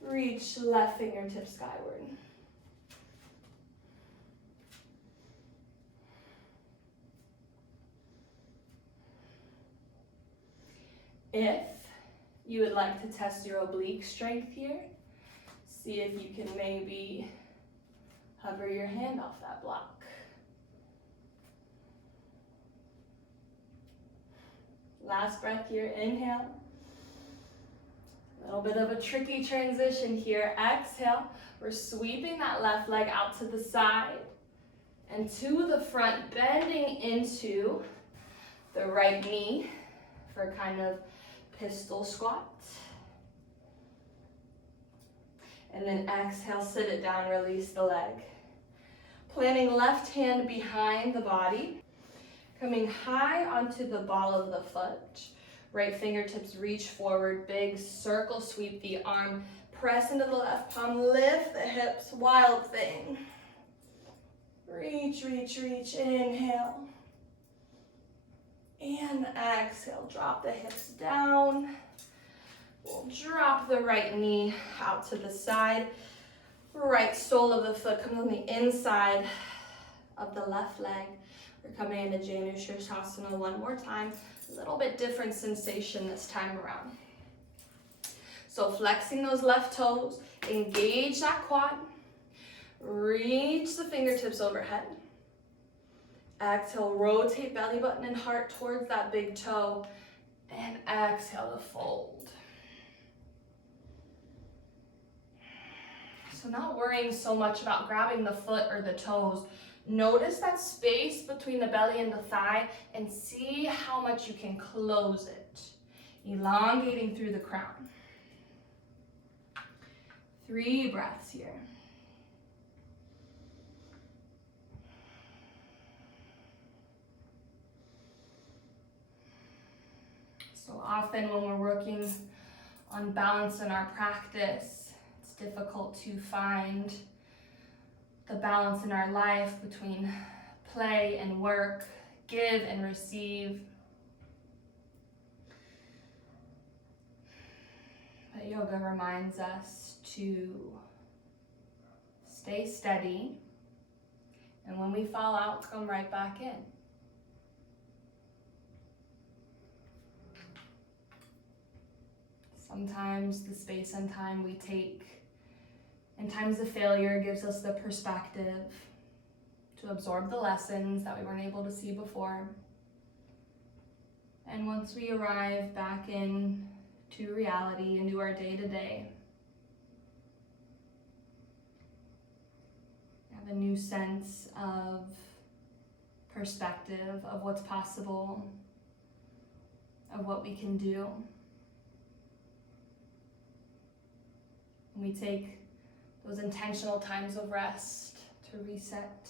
Reach left fingertips skyward. If you would like to test your oblique strength here, see if you can maybe hover your hand off that block. Last breath here, inhale. A little bit of a tricky transition here. Exhale, we're sweeping that left leg out to the side and to the front, bending into the right knee for kind of pistol squat. And then exhale, sit it down, release the leg. Planting left hand behind the body. Coming high onto the ball of the foot. Right fingertips reach forward, big circle sweep the arm. Press into the left palm, lift the hips, wild thing. Reach, reach, reach, inhale. And exhale, drop the hips down. We'll drop the right knee out to the side. Right sole of the foot comes on the inside of the left leg. We're coming into Janu Shirsasana one more time. A little bit different sensation this time around. So flexing those left toes, engage that quad. Reach the fingertips overhead. Exhale, rotate belly button and heart towards that big toe. And exhale to fold. So not worrying so much about grabbing the foot or the toes. Notice that space between the belly and the thigh and see how much you can close it. Elongating through the crown. 3 breaths here. So often when we're working on balance in our practice, it's difficult to find the balance in our life between play and work, give and receive. But yoga reminds us to stay steady, and when we fall out, come right back in. Sometimes the space and time we take in times of failure gives us the perspective to absorb the lessons that we weren't able to see before. And once we arrive back in to reality, into our day-to-day, have a new sense of perspective of what's possible, of what we can do. And we take those intentional times of rest to reset.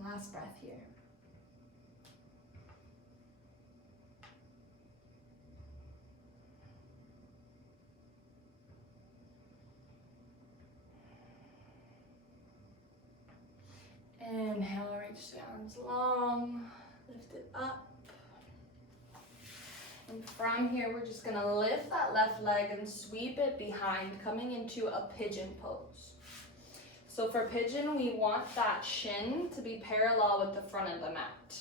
Last breath here. Inhale, reach the arms long, lift it up. And from here, we're just gonna lift that left leg and sweep it behind, coming into a pigeon pose. So for pigeon, we want that shin to be parallel with the front of the mat.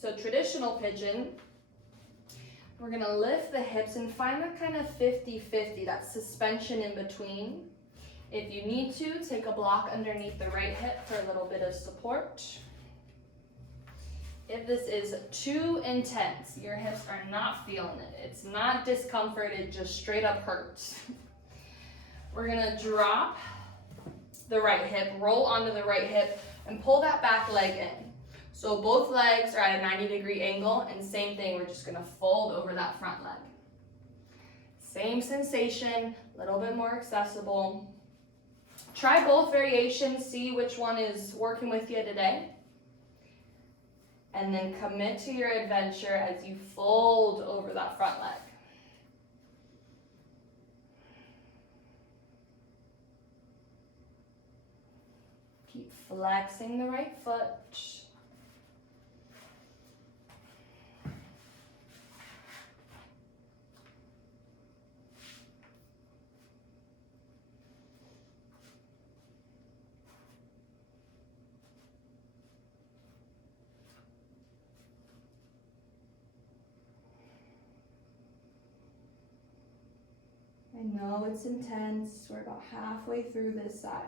So traditional pigeon, we're gonna lift the hips and find that kind of 50-50, that suspension in between. If you need to, take a block underneath the right hip for a little bit of support. If this is too intense, your hips are not feeling it. It's not discomfort, it just straight up hurts. We're gonna drop the right hip, roll onto the right hip, and pull that back leg in. So both legs are at a 90-degree angle, and same thing, we're just gonna fold over that front leg. Same sensation, a little bit more accessible. Try both variations, see which one is working with you today. And then commit to your adventure as you fold over that front leg. Keep flexing the right foot. I know it's intense. We're about halfway through this side.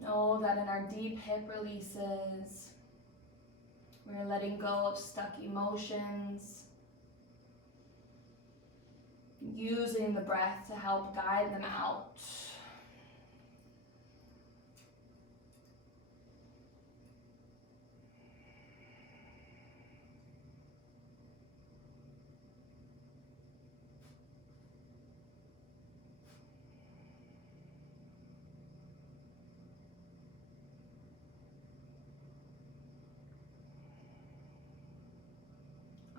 Know that in our deep hip releases, we're letting go of stuck emotions, using the breath to help guide them out.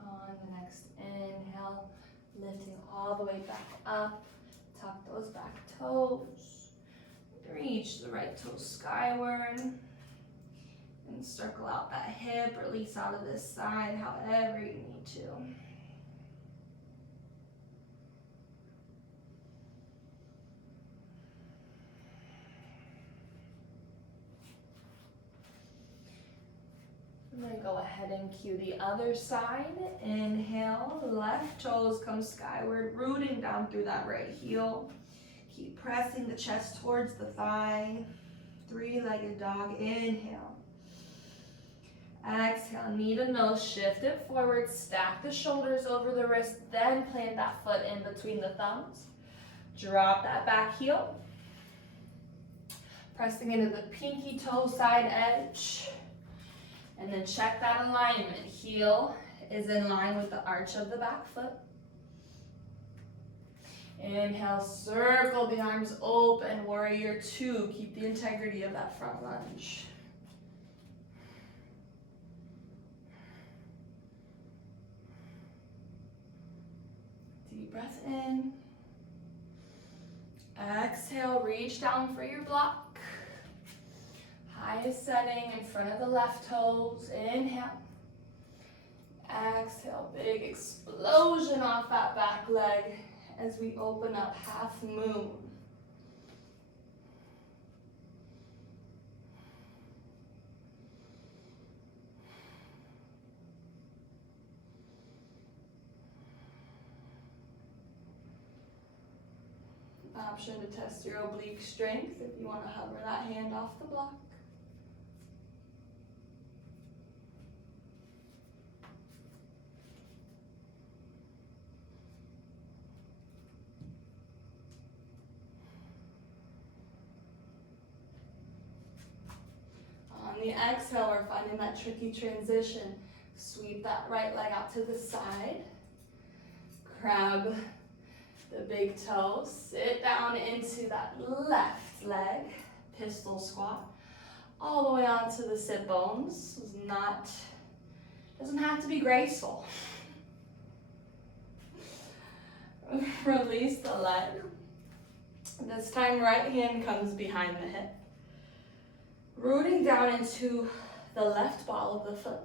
On the next inhale, lifting all the way back up, tuck those back toes, reach the right toe skyward, and circle out that hip, release out of this side however you need to. I'm going to go ahead and cue the other side. Inhale, left toes come skyward, rooting down through that right heel. Keep pressing the chest towards the thigh. Three-legged dog, inhale. Exhale, knee to nose, shift it forward, stack the shoulders over the wrist, then plant that foot in between the thumbs. Drop that back heel. Pressing into the pinky toe side edge. And then check that alignment. Heel is in line with the arch of the back foot. Inhale, circle the arms open, warrior two. Keep the integrity of that front lunge. Deep breath in. Exhale, reach down for your block. Highest setting in front of the left toes. Inhale. Exhale, big explosion off that back leg as we open up half moon. Option to test your oblique strength if you want to hover that hand off the block. On the exhale, we're finding that tricky transition. Sweep that right leg out to the side. Grab the big toe, sit down into that left leg, pistol squat, all the way onto the sit bones. Doesn't have to be graceful. Release the leg. This time, right hand comes behind the hip. Rooting down into the left ball of the foot.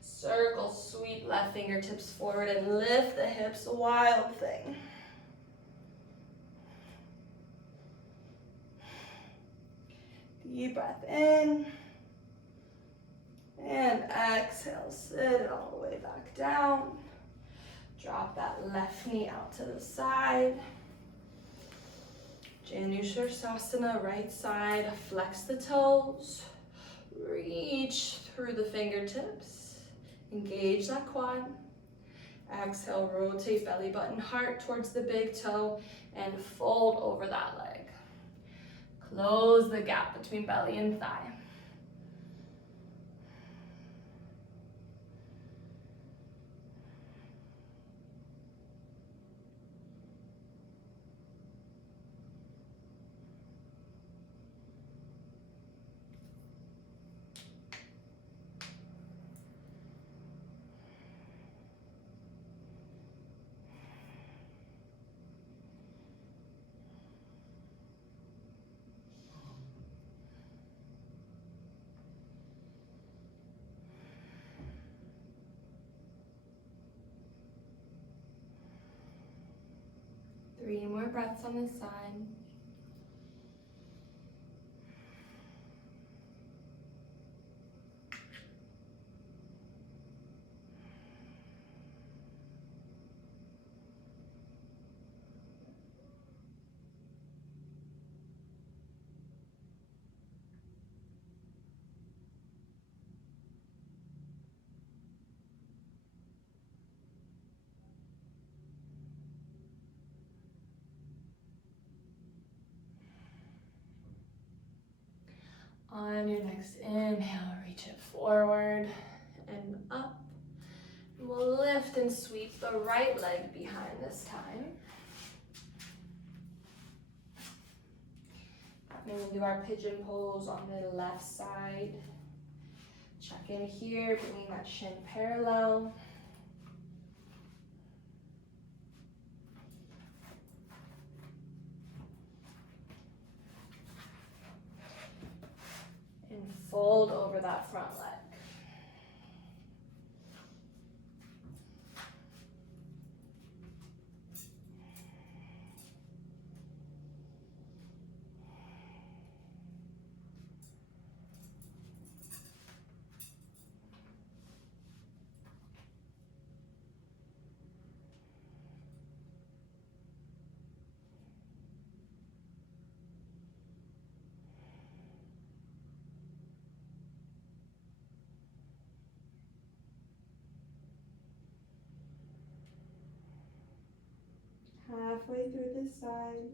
Circle, sweep left fingertips forward and lift the hips, a wild thing. Deep breath in. And exhale, sit it all the way back down. Drop that left knee out to the side. Janushirasana, right side, flex the toes. Reach through the fingertips. Engage that quad. Exhale, rotate belly button, heart towards the big toe and fold over that leg. Close the gap between belly and thigh. Three more breaths on this side. On your next inhale, reach it forward and up. We'll lift and sweep the right leg behind this time. Then we'll do our pigeon pose on the left side. Check in here, bringing that shin parallel. And fold over that front leg. Halfway through this side.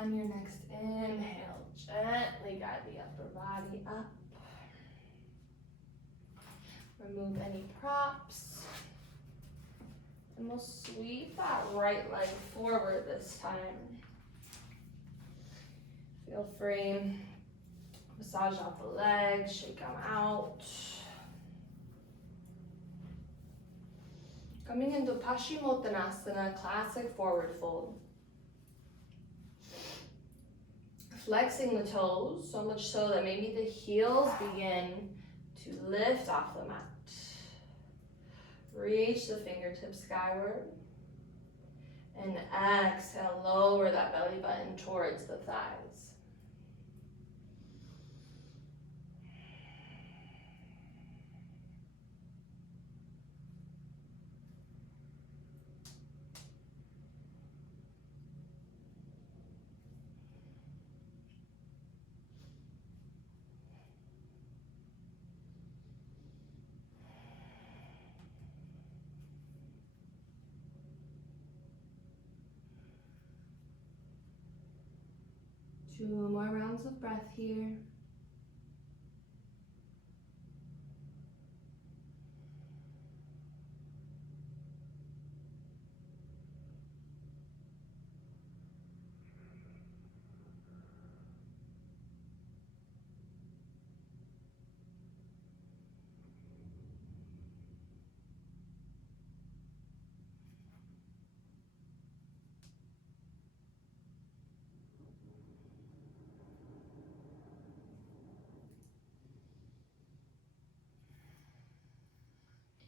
On your next inhale, gently guide the upper body up. Remove any props. And we'll sweep that right leg forward this time. Feel free. Massage out the legs, shake them out. Coming into Paschimottanasana, classic forward fold. Flexing the toes, so much so that maybe the heels begin to lift off the mat. Reach the fingertips skyward. And exhale, lower that belly button towards the thighs. Two more rounds of breath here.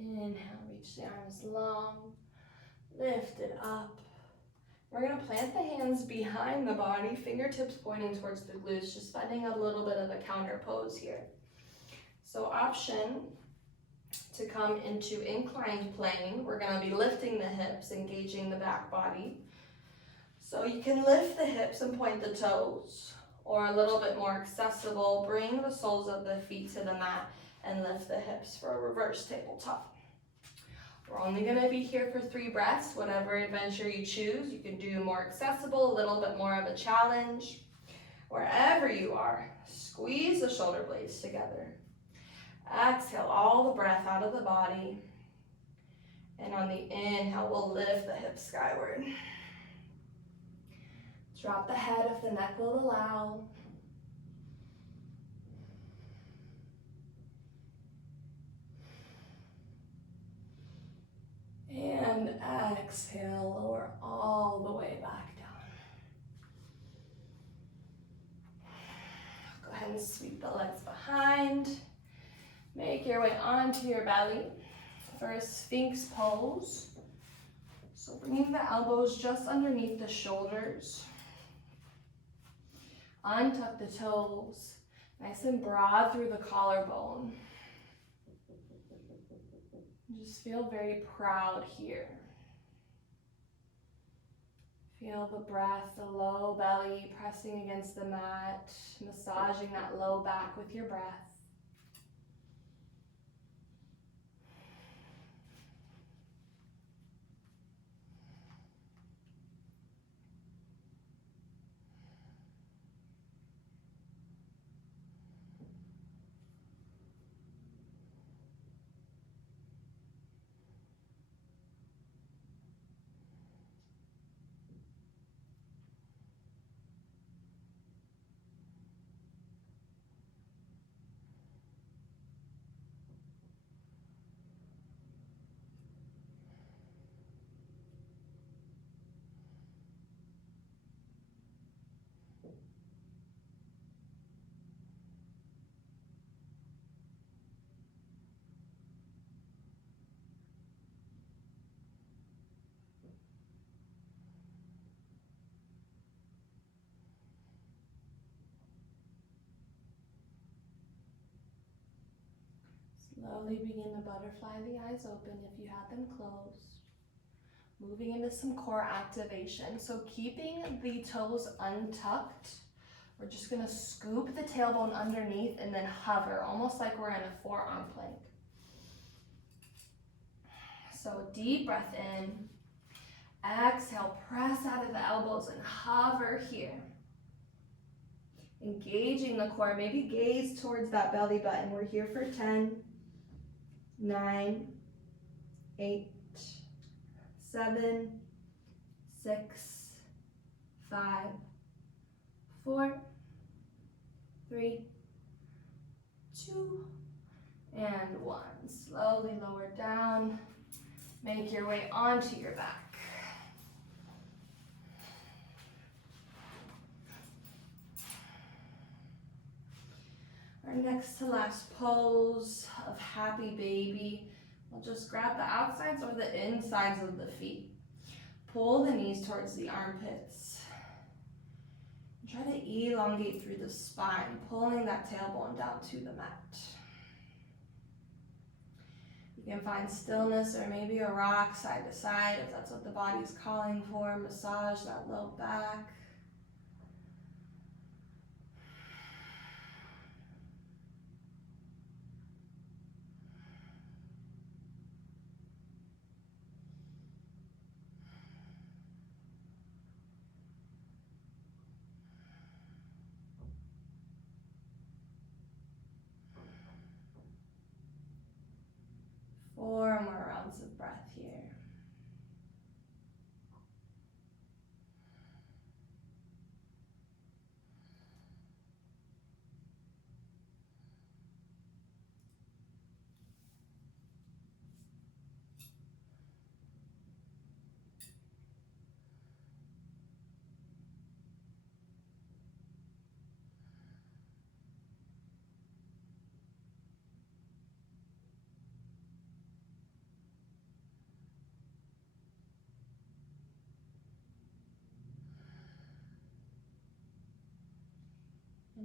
Inhale, reach the arms long, lift it up. We're gonna plant the hands behind the body, fingertips pointing towards the glutes, just finding a little bit of a counter pose here. So option to come into inclined plane. We're gonna be lifting the hips, engaging the back body. So you can lift the hips and point the toes, or a little bit more accessible, bring the soles of the feet to the mat and lift the hips for a reverse tabletop. We're only gonna be here for 3 breaths, whatever adventure you choose. You can do more accessible, a little bit more of a challenge. Wherever you are, squeeze the shoulder blades together. Exhale all the breath out of the body. And on the inhale, we'll lift the hips skyward. Drop the head if the neck will allow. And exhale, lower all the way back down. Go ahead and sweep the legs behind. Make your way onto your belly for a Sphinx pose. So bringing the elbows just underneath the shoulders. Untuck the toes, nice and broad through the collarbone. Just feel very proud here. Feel the breath, the low belly pressing against the mat, massaging that low back with your breath. Slowly begin to butterfly the eyes open if you had them closed. Moving into some core activation. So keeping the toes untucked, we're just gonna scoop the tailbone underneath and then hover, almost like we're in a forearm plank. So deep breath in. Exhale, press out of the elbows and hover here. Engaging the core, maybe gaze towards that belly button. We're here for 10, 9, 8, 7, 6, 5, 4, 3, 2, and 1. Slowly lower down. Make your way onto your back. Our next to last pose of happy baby. We'll just grab the outsides or the insides of the feet. Pull the knees towards the armpits. Try to elongate through the spine, pulling that tailbone down to the mat. You can find stillness or maybe a rock side to side if that's what the body's calling for. Massage that low back. Four more rounds of breath here.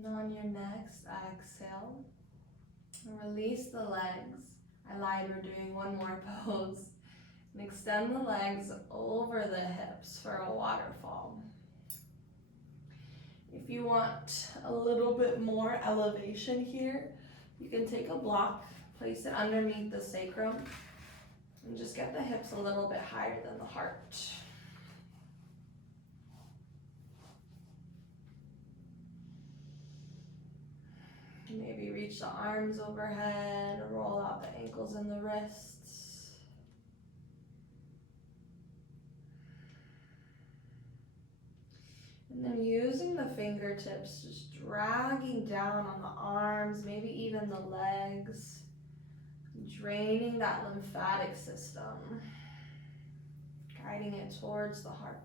And on your next exhale, release the legs. I lied, we're doing one more pose. And extend the legs over the hips for a waterfall. If you want a little bit more elevation here, you can take a block, place it underneath the sacrum, and just get the hips a little bit higher than the heart. Maybe reach the arms overhead, roll out the ankles and the wrists. And then using the fingertips, just dragging down on the arms, maybe even the legs, draining that lymphatic system, guiding it towards the heart.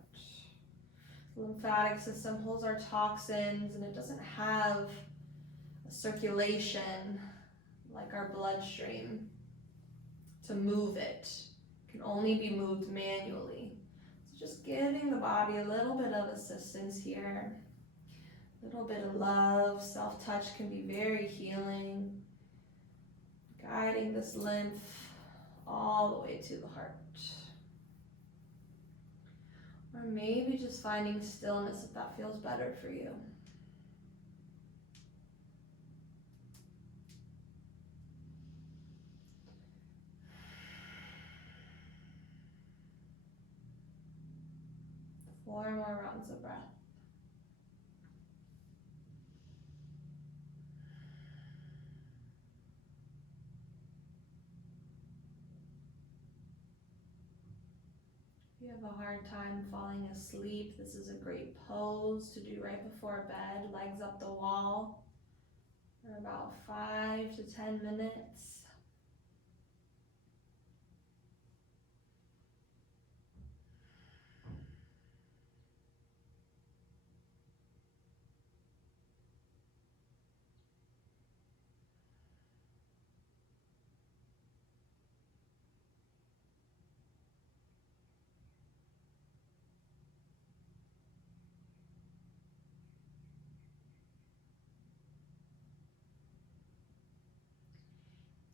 The lymphatic system holds our toxins and it doesn't have circulation like our bloodstream to move it. It can only be moved manually. So just giving the body a little bit of assistance here. A little bit of love, self-touch can be very healing. Guiding this lymph all the way to the heart. Or maybe just finding stillness if that feels better for you. Four more rounds of breath. If you have a hard time falling asleep, this is a great pose to do right before bed. Legs up the wall for about 5 to 10 minutes.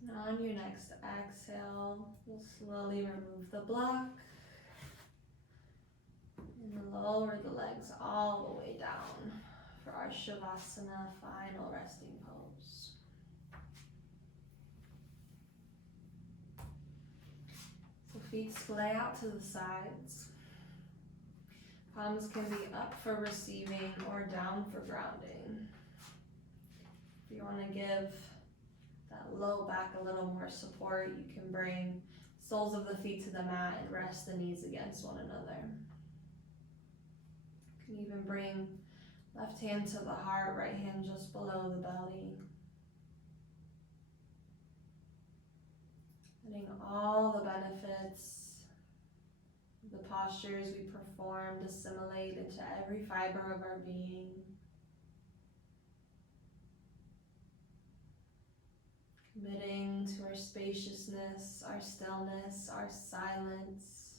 And on your next exhale, you'll slowly remove the block and lower the legs all the way down for our Shavasana final resting pose. So feet splay out to the sides. Palms can be up for receiving or down for grounding. If you want to give that low back a little more support, you can bring soles of the feet to the mat and rest the knees against one another. You can even bring left hand to the heart, right hand just below the belly. Letting all the benefits of the postures we performed assimilate into every fiber of our being. Committing to our spaciousness, our stillness, our silence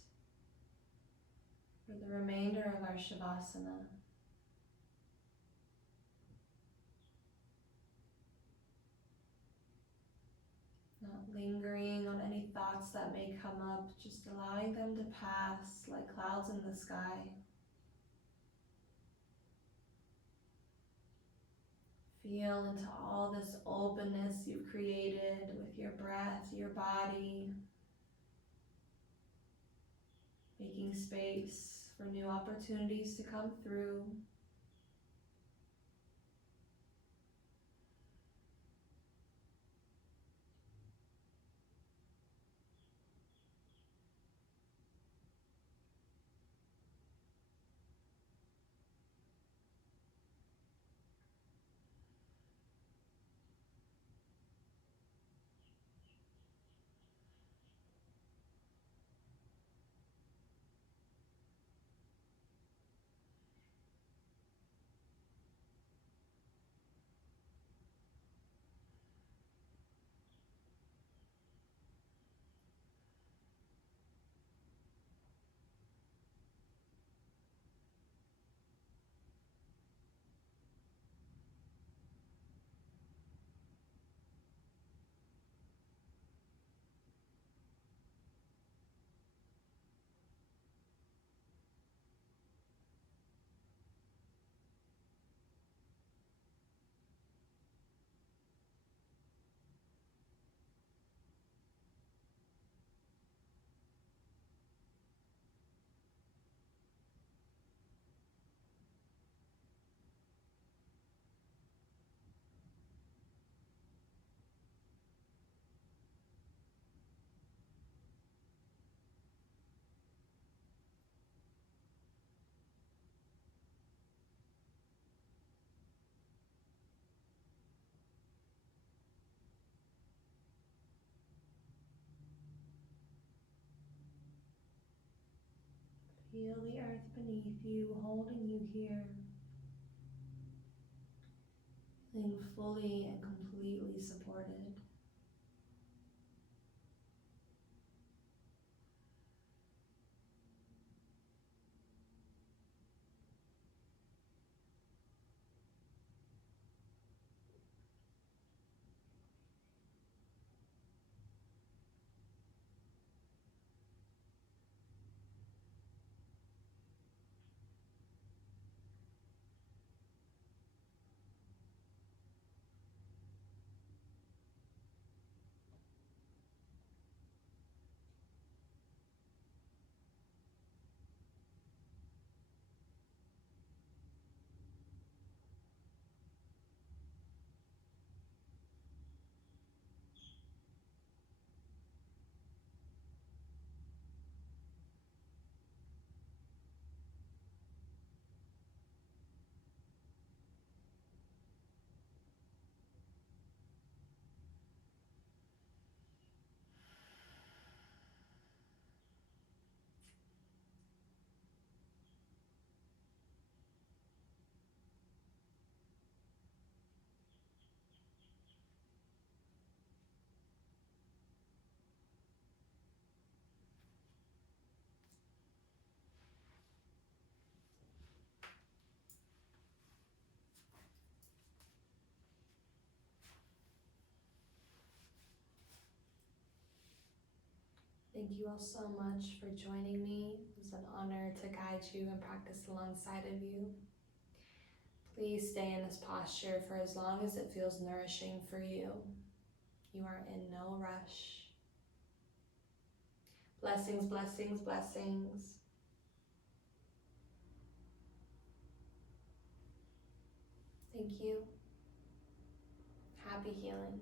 for the remainder of our Shavasana. Not lingering on any thoughts that may come up, just allowing them to pass like clouds in the sky. Feel into all this openness you've created with your breath, your body, making space for new opportunities to come through. Feel the earth beneath you, holding you here. Feeling fully and completely supported. Thank you all so much for joining me. It was an honor to guide you and practice alongside of you. Please stay in this posture for as long as it feels nourishing for you. You are in no rush. Blessings, blessings, blessings. Thank you. Happy healing.